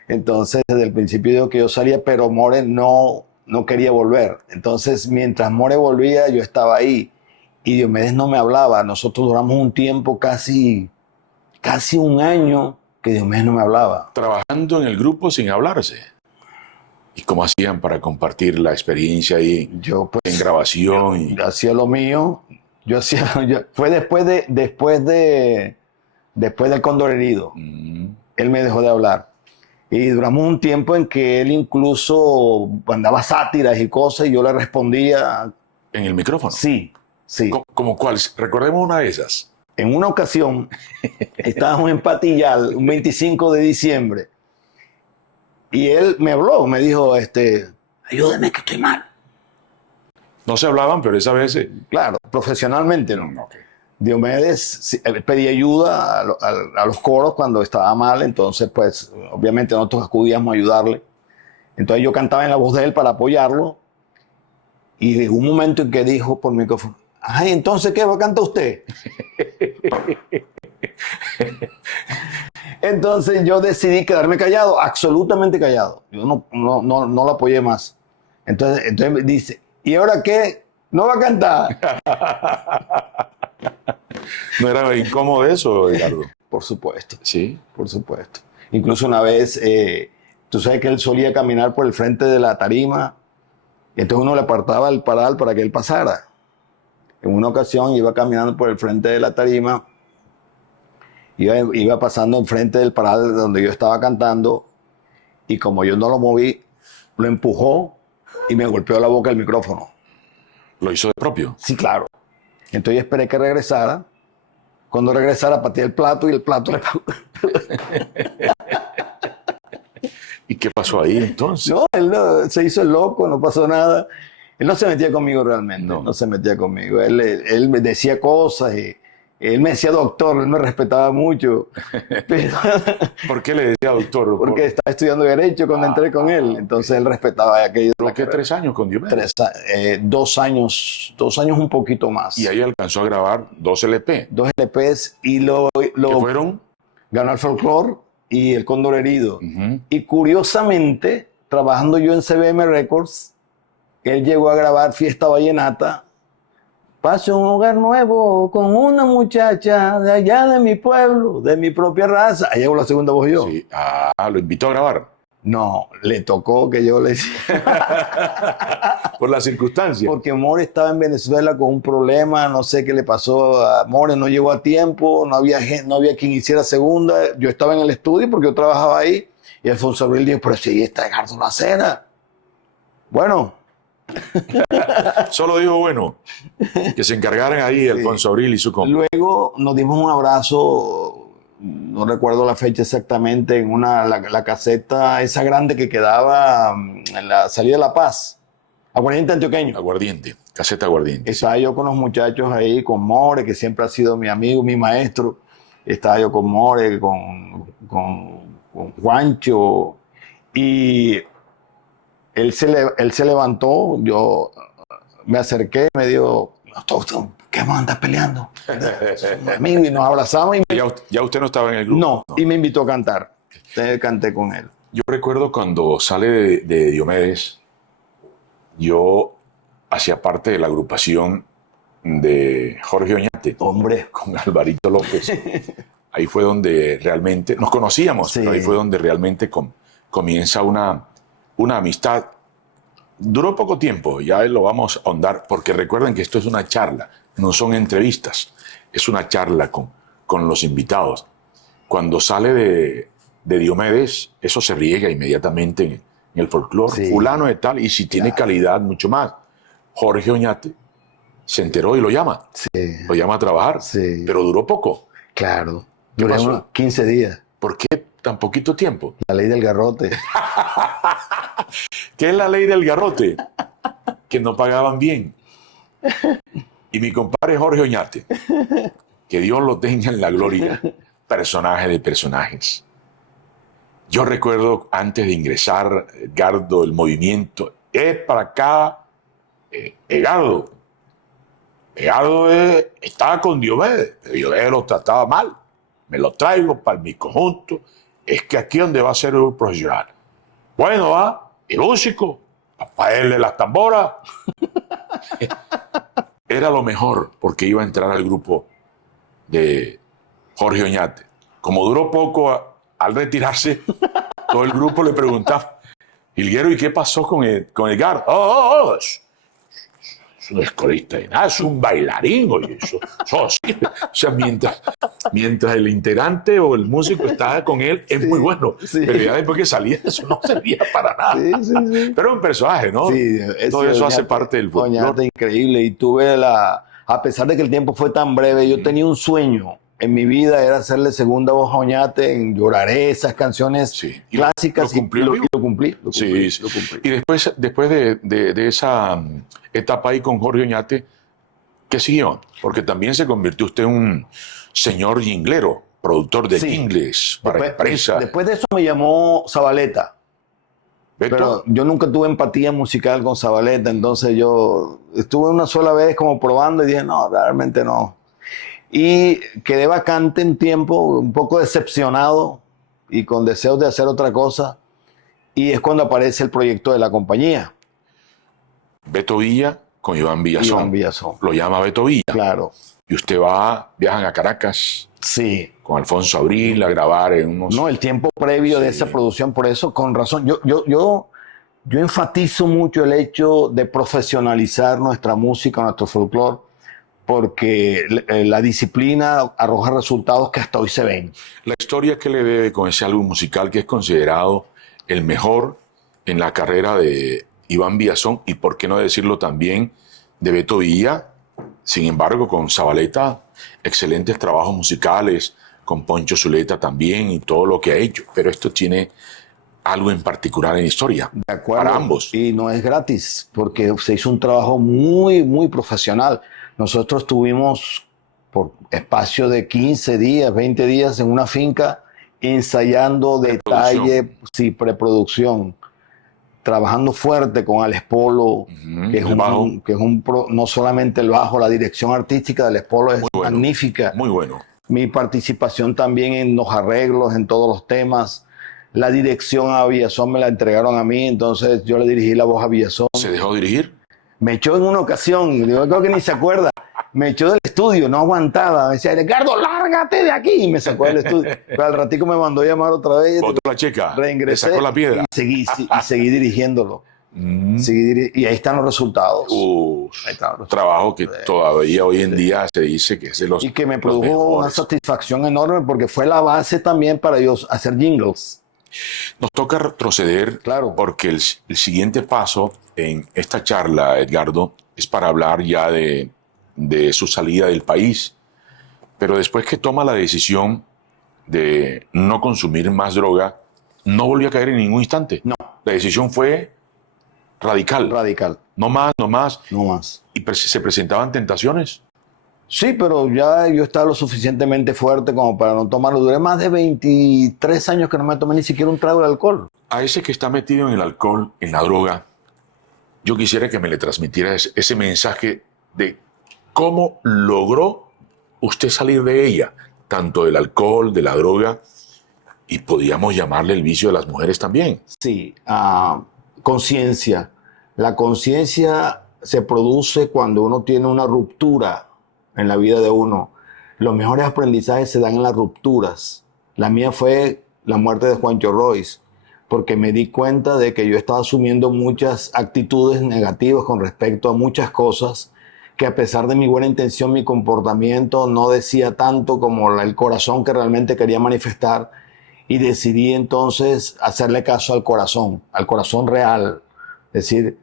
Entonces, desde el principio dijo que yo salía, pero More no quería volver. Entonces, mientras More volvía, yo estaba ahí. Y Diomedes no me hablaba. Nosotros duramos un tiempo, casi un año, que Diomedes no me hablaba. Trabajando en el grupo sin hablarse. ¿Y cómo hacían para compartir la experiencia ahí Yo, pues, en grabación? yo hacía lo mío. Fue después del Cóndor Herido. Él me dejó de hablar. Y duramos un tiempo en que él incluso mandaba sátiras y cosas y yo le respondía. ¿En el micrófono? Sí. ¿Cómo cuál? Recordemos una de esas. En una ocasión estábamos en Patillal, un 25 de diciembre, y él me habló, me dijo, ayúdame que estoy mal. No se hablaban, pero esa vez... Claro, profesionalmente, ¿no? Okay. Diomedes pedía ayuda a los coros cuando estaba mal, entonces pues obviamente nosotros acudíamos a ayudarle. Entonces yo cantaba en la voz de él para apoyarlo, y llegó un momento en que dijo por micrófono, ay, entonces ¿qué va a cantar usted? Entonces yo decidí quedarme callado, absolutamente callado. Yo no lo apoyé más. Entonces me dice, ¿y ahora qué? ¿No va a cantar? ¿No era incómodo eso, Edgardo? Por supuesto. Sí. Por supuesto. Incluso una vez, tú sabes que él solía caminar por el frente de la tarima, y entonces uno le apartaba el paral para que él pasara. En una ocasión iba caminando por el frente de la tarima, iba pasando enfrente del paral donde yo estaba cantando, y como yo no lo moví, lo empujó y me golpeó la boca el micrófono. ¿Lo hizo de propio? Sí, claro. Entonces yo esperé que regresara. Cuando regresara, pateé el plato y el plato le pegó. ¿Y qué pasó ahí entonces? No, él se hizo el loco, no pasó nada. Él no se metía conmigo realmente, No. no se metía conmigo. Él me decía cosas y él me decía doctor, él me respetaba mucho. Pero, ¿Por qué le decía doctor? porque estaba estudiando Derecho cuando entré con él, entonces él respetaba aquello. ¿Por qué 3 años con Diomedes? 2 años un poquito más. Y ahí alcanzó a grabar 2 LP. 2 LPs y lo ¿Qué fueron? ganó el Folklore y el Cóndor Herido. Y curiosamente, trabajando yo en CBM Records, él llegó a grabar Fiesta Vallenata. Paso a un hogar nuevo con una muchacha de allá de mi pueblo, de mi propia raza. Ahí hago la segunda voz yo. Sí. Lo invitó a grabar. No, le tocó que yo le decía. Por las circunstancias. Porque More estaba en Venezuela con un problema, no sé qué le pasó a More, no llegó a tiempo, no había quien hiciera segunda. Yo estaba en el estudio porque yo trabajaba ahí y Alfonso Abril dijo, pero si está Edgardo Lacera. Bueno. Solo dijo, bueno, que se encargaran ahí Alfonso Abril y su compa. Luego nos dimos un abrazo, no recuerdo la fecha exactamente, en la caseta esa grande que quedaba en la salida de La Paz. Aguardiente antioqueño. Aguardiente, caseta Aguardiente. Estaba yo con los muchachos ahí, con More, que siempre ha sido mi amigo, mi maestro. Estaba yo con More, con Juancho. Y él se levantó, yo me acerqué, me dijo, ¿qué vamos a andar peleando? Amigo, y nos abrazamos. Ya usted no estaba en el grupo. No, y me invitó a cantar. Entonces canté con él. Yo recuerdo cuando sale de Diomedes, yo hacía parte de la agrupación de Jorge Oñate. Hombre. Con Alvarito López. Ahí fue donde realmente nos conocíamos, sí. Pero ahí fue donde realmente comienza una amistad. Duró poco tiempo, ya lo vamos a ahondar, porque recuerden que esto es una charla, no son entrevistas, es una charla con los invitados. Cuando sale de Diomedes, eso se riega inmediatamente en el folclore, sí. Fulano de tal, y si tiene calidad, mucho más. Jorge Oñate se enteró y lo llama. Sí. Lo llama a trabajar, sí. Pero duró poco. Claro. ¿Qué Duré pasó? unos 15 días. ¿Por qué tan poquito tiempo? La ley del garrote. ¿Qué es la ley del garrote? Que no pagaban bien. Y mi compadre Jorge Oñate, que Dios lo tenga en la gloria, personaje de personajes. Yo recuerdo antes de ingresar, Edgardo, el movimiento, es para acá, Edgardo. Edgardo estaba con Diomedes, pero Diomedes los trataba mal. Me lo traigo para mi conjunto. Es que aquí es donde va a ser un profesional. Bueno, va, y músico, para él de las tamboras. Era lo mejor, porque iba a entrar al grupo de Jorge Oñate. Como duró poco al retirarse, todo el grupo le preguntaba, Hilguero, ¿y qué pasó con Edgardo? Es un escolista de nada, es un bailarín, oye, eso sí. O sea, mientras el integrante o el músico estaba con él, es muy bueno. Sí. Pero ya después que salía, eso no servía para nada. Sí. Pero un personaje, ¿no? Sí, todo eso hace parte del folclore. Oñate, increíble. Y tuve a pesar de que el tiempo fue tan breve, yo tenía un sueño en mi vida, era hacerle segunda voz a Oñate en Lloraré, esas canciones clásicas. Lo cumplió. Y lo cumplí. Y después de esa etapa ahí con Jorge Oñate, ¿qué siguió? Porque también se convirtió usted en un señor jinglero, productor de jingles para empresa. Después de eso me llamó Zabaleta. ¿Beto? Pero yo nunca tuve empatía musical con Zabaleta, entonces yo estuve una sola vez como probando y dije, no, realmente no. Y quedé vacante un tiempo, un poco decepcionado y con deseos de hacer otra cosa. Y es cuando aparece el proyecto de la compañía. Beto Villa con Iván Villazón. Lo llama Beto Villa. Claro. Y usted viajan a Caracas. Sí. Con Alfonso Abril a grabar en unos... No, el tiempo previo de esa producción, por eso, con razón. Yo enfatizo mucho el hecho de profesionalizar nuestra música, nuestro folclore, porque la disciplina arroja resultados que hasta hoy se ven. La historia que le debe con ese álbum musical que es considerado el mejor en la carrera de Iván Villazón y por qué no decirlo también de Beto Villa, sin embargo con Zabaleta, excelentes trabajos musicales, con Poncho Zuleta también y todo lo que ha hecho, pero esto tiene algo en particular en historia, de acuerdo, para ambos. Y no es gratis, porque se hizo un trabajo muy, muy profesional. Nosotros tuvimos por espacio de 15 días, 20 días en una finca ensayando detalle, preproducción, trabajando fuerte con Alex Polo, que es no solamente el bajo, la dirección artística de Alex Polo es magnífica. Muy bueno. Mi participación también en los arreglos, en todos los temas. La dirección a Villazón me la entregaron a mí, entonces yo le dirigí la voz a Villazón. ¿Se dejó dirigir? Me echó en una ocasión, yo creo que ni se acuerda. Me echó del estudio, no aguantaba. Me decía, Edgardo, lárgate de aquí. Y me sacó del estudio. Pero al ratico me mandó a llamar otra vez. Botó la checa, reingresé, le sacó la piedra. Y seguí dirigiéndolo. Y ahí están los resultados. Trabajo que todavía hoy en día se dice que es de los y que me produjo una satisfacción enorme porque fue la base también para yo hacer jingles. Nos toca retroceder, claro, porque el siguiente paso en esta charla, Edgardo, es para hablar ya de su salida del país. Pero después que toma la decisión de no consumir más droga, no volvió a caer en ningún instante. No. La decisión fue radical. Radical. No más, no más. No más. ¿Y se presentaban tentaciones? Sí, pero ya yo estaba lo suficientemente fuerte como para no tomarlo. Duré más de 23 años que no me tomé ni siquiera un trago de alcohol. A ese que está metido en el alcohol, en la droga, yo quisiera que me le transmitiera ese mensaje de cómo logró usted salir de ella, tanto del alcohol, de la droga, y podríamos llamarle el vicio de las mujeres también. Sí, conciencia. La conciencia se produce cuando uno tiene una ruptura en la vida de uno. Los mejores aprendizajes se dan en las rupturas. La mía fue la muerte de Juancho Royce, porque me di cuenta de que yo estaba asumiendo muchas actitudes negativas con respecto a muchas cosas, que a pesar de mi buena intención, mi comportamiento no decía tanto como el corazón que realmente quería manifestar, y decidí entonces hacerle caso al corazón real. Es decir,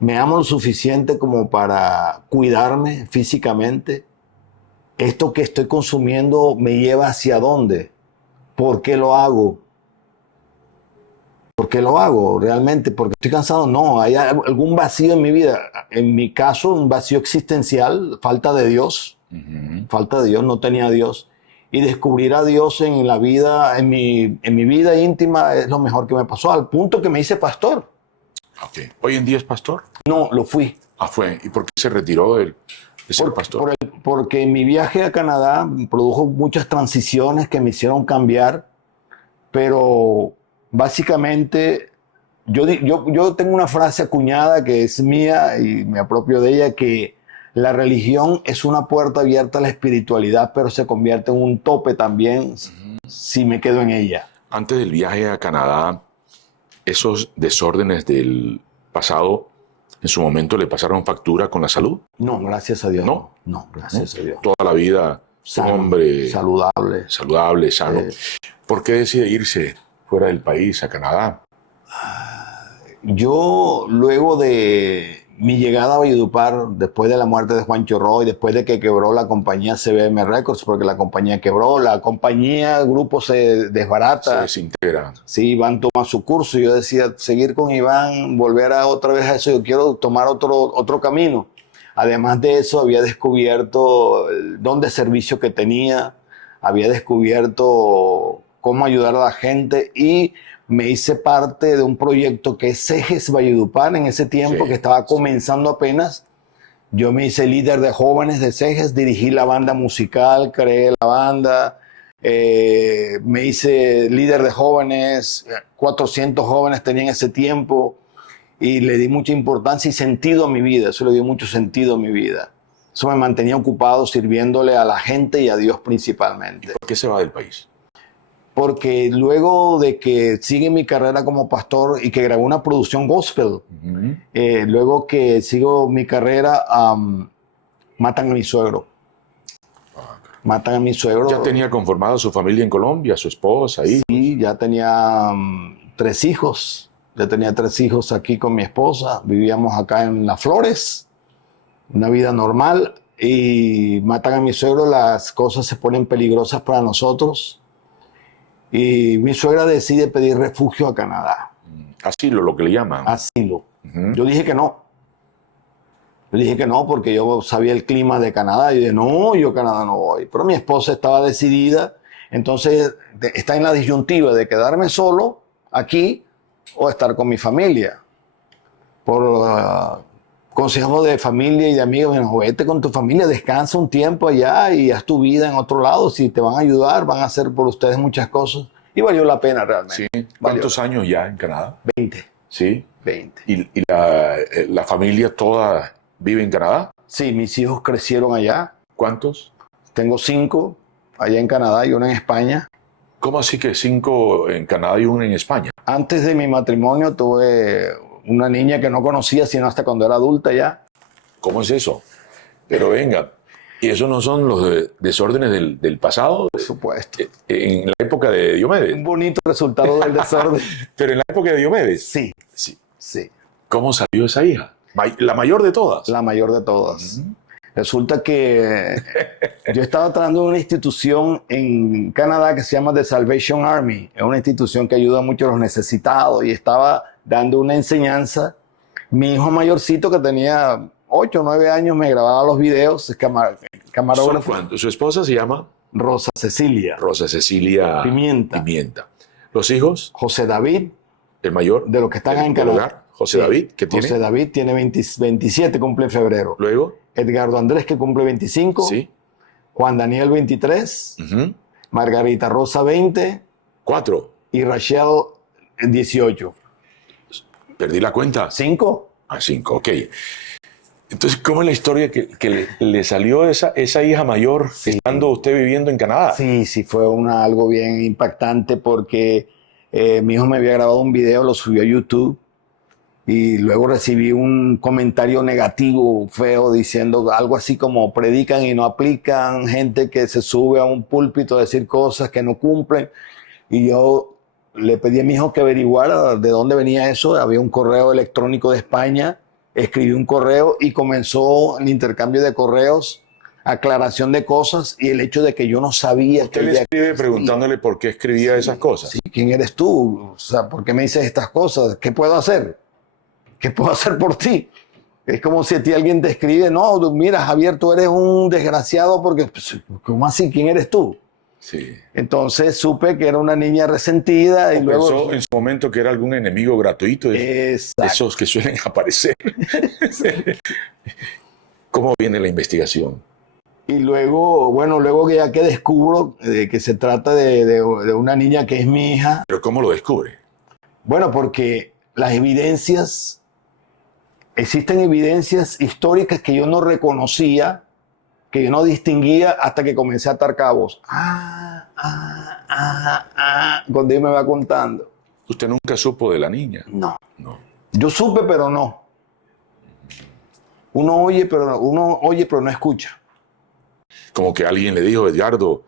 me amo lo suficiente como para cuidarme físicamente. Esto que estoy consumiendo me lleva hacia dónde. ¿Por qué lo hago? ¿Por qué lo hago realmente? ¿Porque estoy cansado? No, hay algún vacío en mi vida. En mi caso, un vacío existencial, falta de Dios. Falta de Dios, no tenía a Dios. Y descubrir a Dios en la vida, en mi vida íntima, es lo mejor que me pasó, al punto que me hice pastor. Ok. ¿Hoy en día es pastor? No, lo fui. Ah, fue. ¿Y por qué se retiró de ser pastor? Porque mi viaje a Canadá produjo muchas transiciones que me hicieron cambiar, pero básicamente yo tengo una frase acuñada que es mía y me apropio de ella, que la religión es una puerta abierta a la espiritualidad, pero se convierte en un tope también si me quedo en ella. Antes del viaje a Canadá, esos desórdenes del pasado, en su momento le pasaron factura con la salud. No, gracias a Dios. ¿No? No, gracias a Dios. Toda la vida, un hombre saludable. saludable, sano. ¿Por qué decide irse fuera del país, a Canadá? Yo, luego de mi llegada a Valledupar, después de la muerte de Juancho Roy, después de que quebró la compañía CBM Records, porque la compañía quebró, el grupo se desbarata. Se desintegra. Sí, Iván toma su curso. Yo decía, seguir con Iván, volver otra vez a eso, yo quiero tomar otro camino. Además de eso, había descubierto el don de servicio que tenía, había descubierto cómo ayudar a la gente y me hice parte de un proyecto que es Cejes Valledupar en ese tiempo, Sí, que estaba comenzando apenas. Yo me hice líder de jóvenes de Cejes, dirigí la banda musical, creé la banda, me hice líder de jóvenes, 400 jóvenes tenía en ese tiempo y le di mucha importancia y sentido a mi vida, eso le dio mucho sentido a mi vida. Eso me mantenía ocupado sirviéndole a la gente y a Dios principalmente. ¿Por qué se va del país? Porque luego de que sigue mi carrera como pastor y que grabé una producción gospel, luego que sigo mi carrera, matan a mi suegro. Matan a mi suegro. ¿Ya tenía conformado su familia en Colombia, su esposa, hijos? Sí, ya tenía 3 hijos. Ya tenía 3 hijos aquí con mi esposa. Vivíamos acá en Las Flores, una vida normal. Y matan a mi suegro, las cosas se ponen peligrosas para nosotros. Y mi suegra decide pedir refugio a Canadá. Asilo, lo que le llaman. Asilo. Yo dije que no. Yo dije que no porque yo sabía el clima de Canadá. Y dije, no, yo a Canadá no voy. Pero mi esposa estaba decidida. Entonces está en la disyuntiva de quedarme solo aquí o estar con mi familia. Por consejos de familia y de amigos, bueno, vete con tu familia, descansa un tiempo allá y haz tu vida en otro lado. Si te van a ayudar, van a hacer por ustedes muchas cosas. Y valió la pena realmente. Sí. ¿Cuántos años ya en Canadá? 20. Sí. 20. ¿Y la familia toda vive en Canadá? Sí, mis hijos crecieron allá. ¿Cuántos? Tengo 5 allá en Canadá y 1 en España. ¿Cómo así que 5 en Canadá y 1 en España? Antes de mi matrimonio tuve una niña que no conocía sino hasta cuando era adulta ya. ¿Cómo es eso? Pero venga, ¿y esos no son los desórdenes del pasado? Por supuesto. En la época de Diomedes. Un bonito resultado del desorden. Pero en la época de Diomedes. Sí, Sí. sí. ¿Cómo salió esa hija? La mayor de todas. La mayor de todas. Resulta que yo estaba trabajando en una institución en Canadá que se llama The Salvation Army. Es una institución que ayuda mucho a los necesitados y estaba dando una enseñanza. Mi hijo mayorcito, que tenía 8 o 9 años, me grababa los videos, camarógrafo. ¿Son cuántos? Su esposa se llama Rosa Cecilia. Rosa Cecilia Pimienta. ¿Los hijos? José David, El mayor. de los que están en del Canadá. hogar. José David, ¿qué tiene? José David tiene 27, cumple en febrero. Luego. Edgardo Andrés, que cumple 25. Sí. Juan Daniel, 23. Ujú. Margarita Rosa, 20. 4. Y Rachel, 18. Perdí la cuenta. 5. 5, ok. Entonces, ¿cómo es la historia que le salió esa hija mayor estando usted viviendo en Canadá? Sí, fue algo bien impactante porque mi hijo me había grabado un video, lo subió a YouTube y luego recibí un comentario negativo, feo, diciendo algo así como predican y no aplican, gente que se sube a un púlpito a decir cosas que no cumplen. Y yo le pedí a mi hijo que averiguara de dónde venía eso. Había un correo electrónico de España, escribí un correo y comenzó el intercambio de correos, aclaración de cosas y el hecho de que yo no sabía. Usted le escribe preguntándole por qué escribía esas cosas. Sí, ¿quién eres tú? O sea, ¿por qué me dices estas cosas? ¿Qué puedo hacer? ¿Qué puedo hacer por ti? Es como si a ti alguien te escribe, no, mira, Javier, tú eres un desgraciado porque, pues, ¿cómo así? ¿Quién eres tú? Sí. Entonces supe que era una niña resentida y luego... Pensó en su momento que era algún enemigo gratuito de Exacto. esos que suelen aparecer. ¿Cómo viene la investigación? Y luego, bueno, luego que ya que descubro que se trata de una niña que es mi hija, ¿Pero cómo lo descubre? bueno, porque las evidencias, existen evidencias históricas que yo no reconocía, que yo no distinguía hasta que comencé a atar cabos. Cuando él me va contando. ¿Usted nunca supo de la niña? No. No. Yo supe, pero no. Uno oye, pero no escucha. Como que alguien le dijo, Edgardo,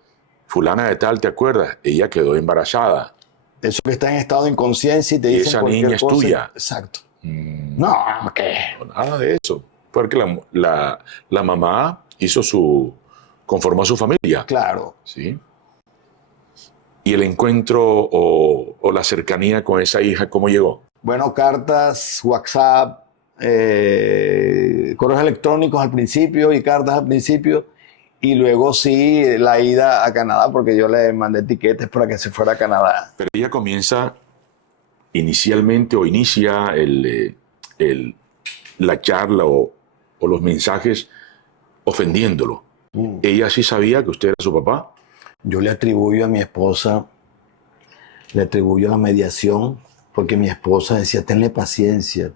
fulana de tal, ¿te acuerdas? Ella quedó embarazada. Eso que está en estado de inconsciencia y te Y dicen esa cualquier niña es cosa. tuya. Exacto. No, ¿qué? Nada de eso. Porque la mamá conformó a su familia. Claro. ¿Sí? Y el encuentro o la cercanía con esa hija, ¿cómo llegó? Bueno, cartas, WhatsApp, correos electrónicos al principio y cartas al principio. Y luego sí, la ida a Canadá, porque yo le mandé etiquetes para que se fuera a Canadá. Pero ella inicia la charla o los mensajes ofendiéndolo. ¿Ella sí sabía que usted era su papá? Yo le atribuyo a mi esposa, le atribuyo la mediación, porque mi esposa decía, tenle paciencia,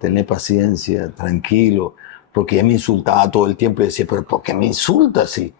tranquilo, porque ella me insultaba todo el tiempo y decía, pero ¿por qué me insulta así?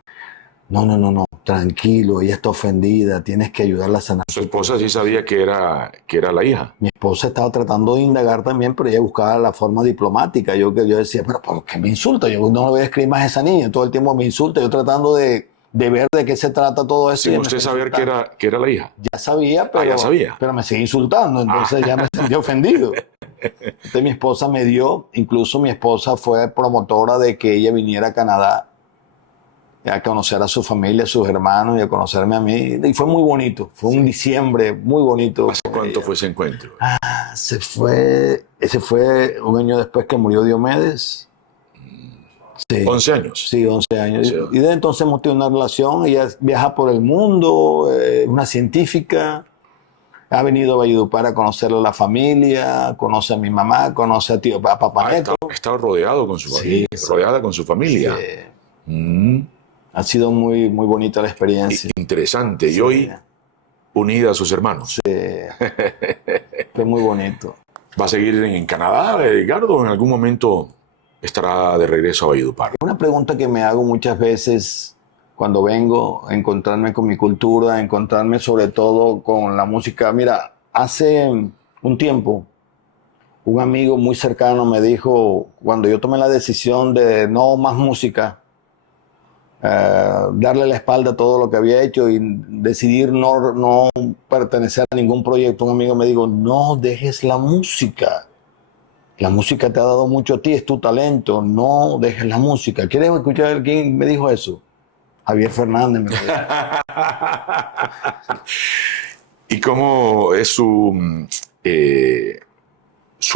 No, tranquilo, ella está ofendida, tienes que ayudarla a sanar. Su esposa sí sabía que era la hija. Mi esposa estaba tratando de indagar también, pero ella buscaba la forma diplomática. Yo decía, pero ¿por qué me insulta? Yo no le voy a escribir más a esa niña, todo el tiempo me insulta, yo tratando de ver de qué se trata todo eso. Sin usted saber que era la hija. Ya sabía, ya sabía. pero me seguía insultando, entonces ya me sentí ofendido. Entonces mi esposa me dio, incluso mi esposa fue promotora de que ella viniera a Canadá a conocer a su familia, a sus hermanos y a conocerme a mí. Y fue muy bonito, fue un diciembre muy bonito. ¿Hace cuánto fue ese encuentro? Ese fue un año después que murió Diomedes. Sí. 11 años. Sí, 11 años. Sí. Y desde entonces hemos tenido una relación. Ella viaja por el mundo, una científica. Ha venido a Valledupar a conocer a la familia, conoce a mi mamá, conoce a Papá Neto. Ha estado rodeado con su familia, rodeada con su familia. Sí. Ha sido muy, muy bonita la experiencia. Interesante. Sí. Y hoy unida a sus hermanos. Sí. Fue muy bonito. ¿Va a seguir en Canadá, Edgardo, o en algún momento estará de regreso a Valledupar? Una pregunta que me hago muchas veces cuando vengo a encontrarme con mi cultura, a encontrarme sobre todo con la música. Mira, hace un tiempo, un amigo muy cercano me dijo, cuando yo tomé la decisión de no más música, darle la espalda a todo lo que había hecho y decidir no pertenecer a ningún proyecto, un amigo me dijo, no dejes la música. La música te ha dado mucho a ti, es tu talento, no dejes la música. ¿Quieres escuchar quién me dijo eso? Javier Fernández me lo dijo. ¿Y cómo es su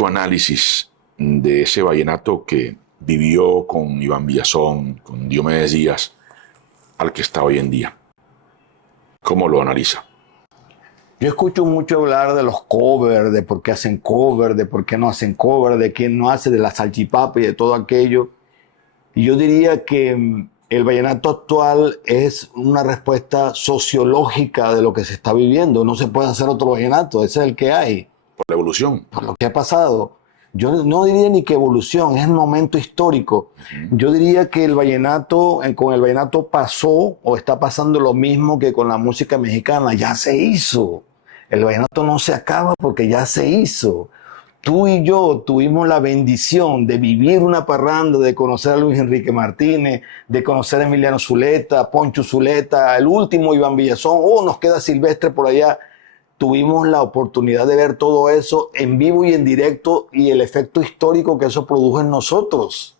análisis de ese vallenato que vivió con Iván Villazón, con Diomedes Díaz, al que está hoy en día? ¿Cómo lo analiza? Yo escucho mucho hablar de los covers, de por qué hacen cover, de por qué no hacen cover, de quién no hace, de la salchipapa y de todo aquello. Y yo diría que el vallenato actual es una respuesta sociológica de lo que se está viviendo. No se puede hacer otro vallenato, ese es el que hay. Por la evolución. Por lo que ha pasado. Yo no diría ni que evolución, es un momento histórico. Yo diría que con el vallenato pasó o está pasando lo mismo que con la música mexicana. Ya se hizo. El vallenato no se acaba porque ya se hizo. Tú y yo tuvimos la bendición de vivir una parranda, de conocer a Luis Enrique Martínez, de conocer a Emiliano Zuleta, Poncho Zuleta, el último Iván Villazón. Nos queda Silvestre por allá. Tuvimos la oportunidad de ver todo eso en vivo y en directo y el efecto histórico que eso produjo en nosotros.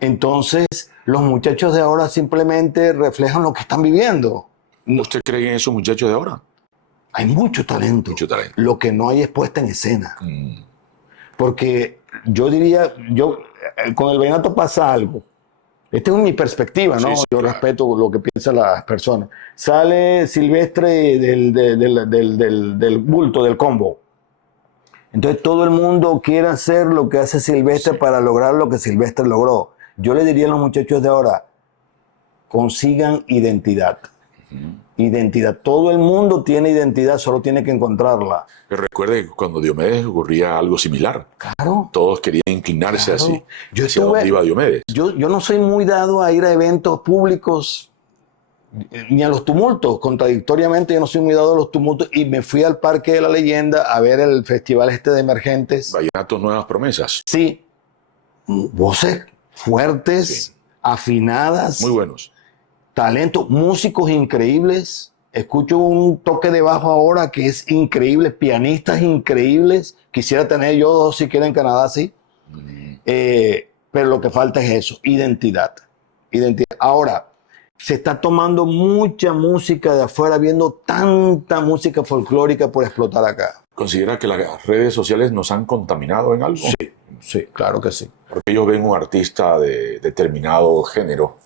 Entonces, los muchachos de ahora simplemente reflejan lo que están viviendo. ¿Usted cree en esos muchachos de ahora? Hay mucho talento. Mucho talento. Lo que no hay es puesta en escena. Porque yo diría, con el vallenato pasa algo. Esta es mi perspectiva, ¿no? Sí, sí, Yo claro. respeto lo que piensan las personas. Sale Silvestre del bulto, del combo. Entonces todo el mundo quiere hacer lo que hace Silvestre Sí. para lograr lo que Silvestre logró. Yo le diría a los muchachos de ahora, consigan identidad. Identidad. Todo el mundo tiene identidad, solo tiene que encontrarla. Pero recuerde que cuando Diomedes ocurría algo similar. Claro. Todos querían inclinarse Claro. así, Yo hacia dónde iba Diomedes. yo no soy muy dado a ir a eventos públicos ni a los tumultos. Contradictoriamente, yo no soy muy dado a los tumultos y me fui al Parque de la Leyenda a ver el festival este de emergentes. Vallenatos Nuevas Promesas. Sí, voces fuertes, Sí. afinadas, Muy buenos. talento, músicos increíbles. Escucho un toque de bajo ahora que es increíble, pianistas increíbles. Quisiera tener yo dos siquiera en Canadá, sí. Pero lo que falta es eso, identidad. Identidad. Ahora, se está tomando mucha música de afuera, viendo tanta música folclórica por explotar acá. ¿Considera que las redes sociales nos han contaminado en algo? Sí, sí, claro que sí. Porque ellos ven un artista de determinado género,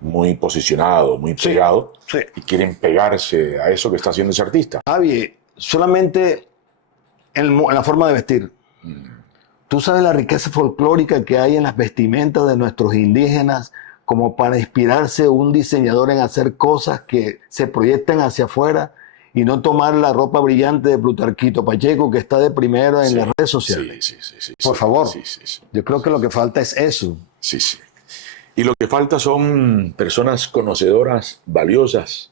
muy posicionado, muy Sí, pegado, sí. y quieren pegarse a eso que está haciendo ese artista. Javi, solamente en la forma de vestir. Tú sabes la riqueza folclórica que hay en las vestimentas de nuestros indígenas, como para inspirarse un diseñador en hacer cosas que se proyecten hacia afuera y no tomar la ropa brillante de Plutarquito Pacheco, que está de primero en Sí, las redes sociales. sí, Por favor. Sí. Yo creo que lo que falta es eso. Sí. Y lo que falta son personas conocedoras, valiosas,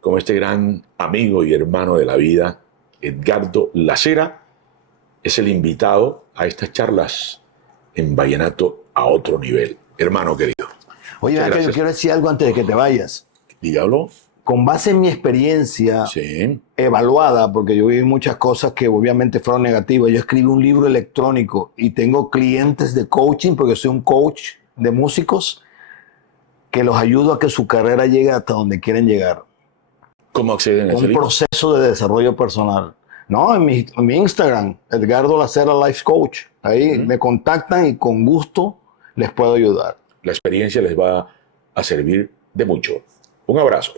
como este gran amigo y hermano de la vida, Edgardo Lacera, es el invitado a estas charlas en Vallenato a otro nivel. Hermano querido. Oye, Muchas acá yo gracias. quiero decir algo antes de que te vayas. Dígalo. Con base en mi experiencia Sí. evaluada, porque yo viví muchas cosas que obviamente fueron negativas. Yo escribí un libro electrónico y tengo clientes de coaching, porque soy un coach de músicos, que los ayudo a que su carrera llegue hasta donde quieren llegar. ¿Cómo acceden a ese Un libro? proceso de desarrollo personal. No, en mi Instagram, Edgardo Lacera Life Coach. Ahí me contactan y con gusto les puedo ayudar. La experiencia les va a servir de mucho. Un abrazo.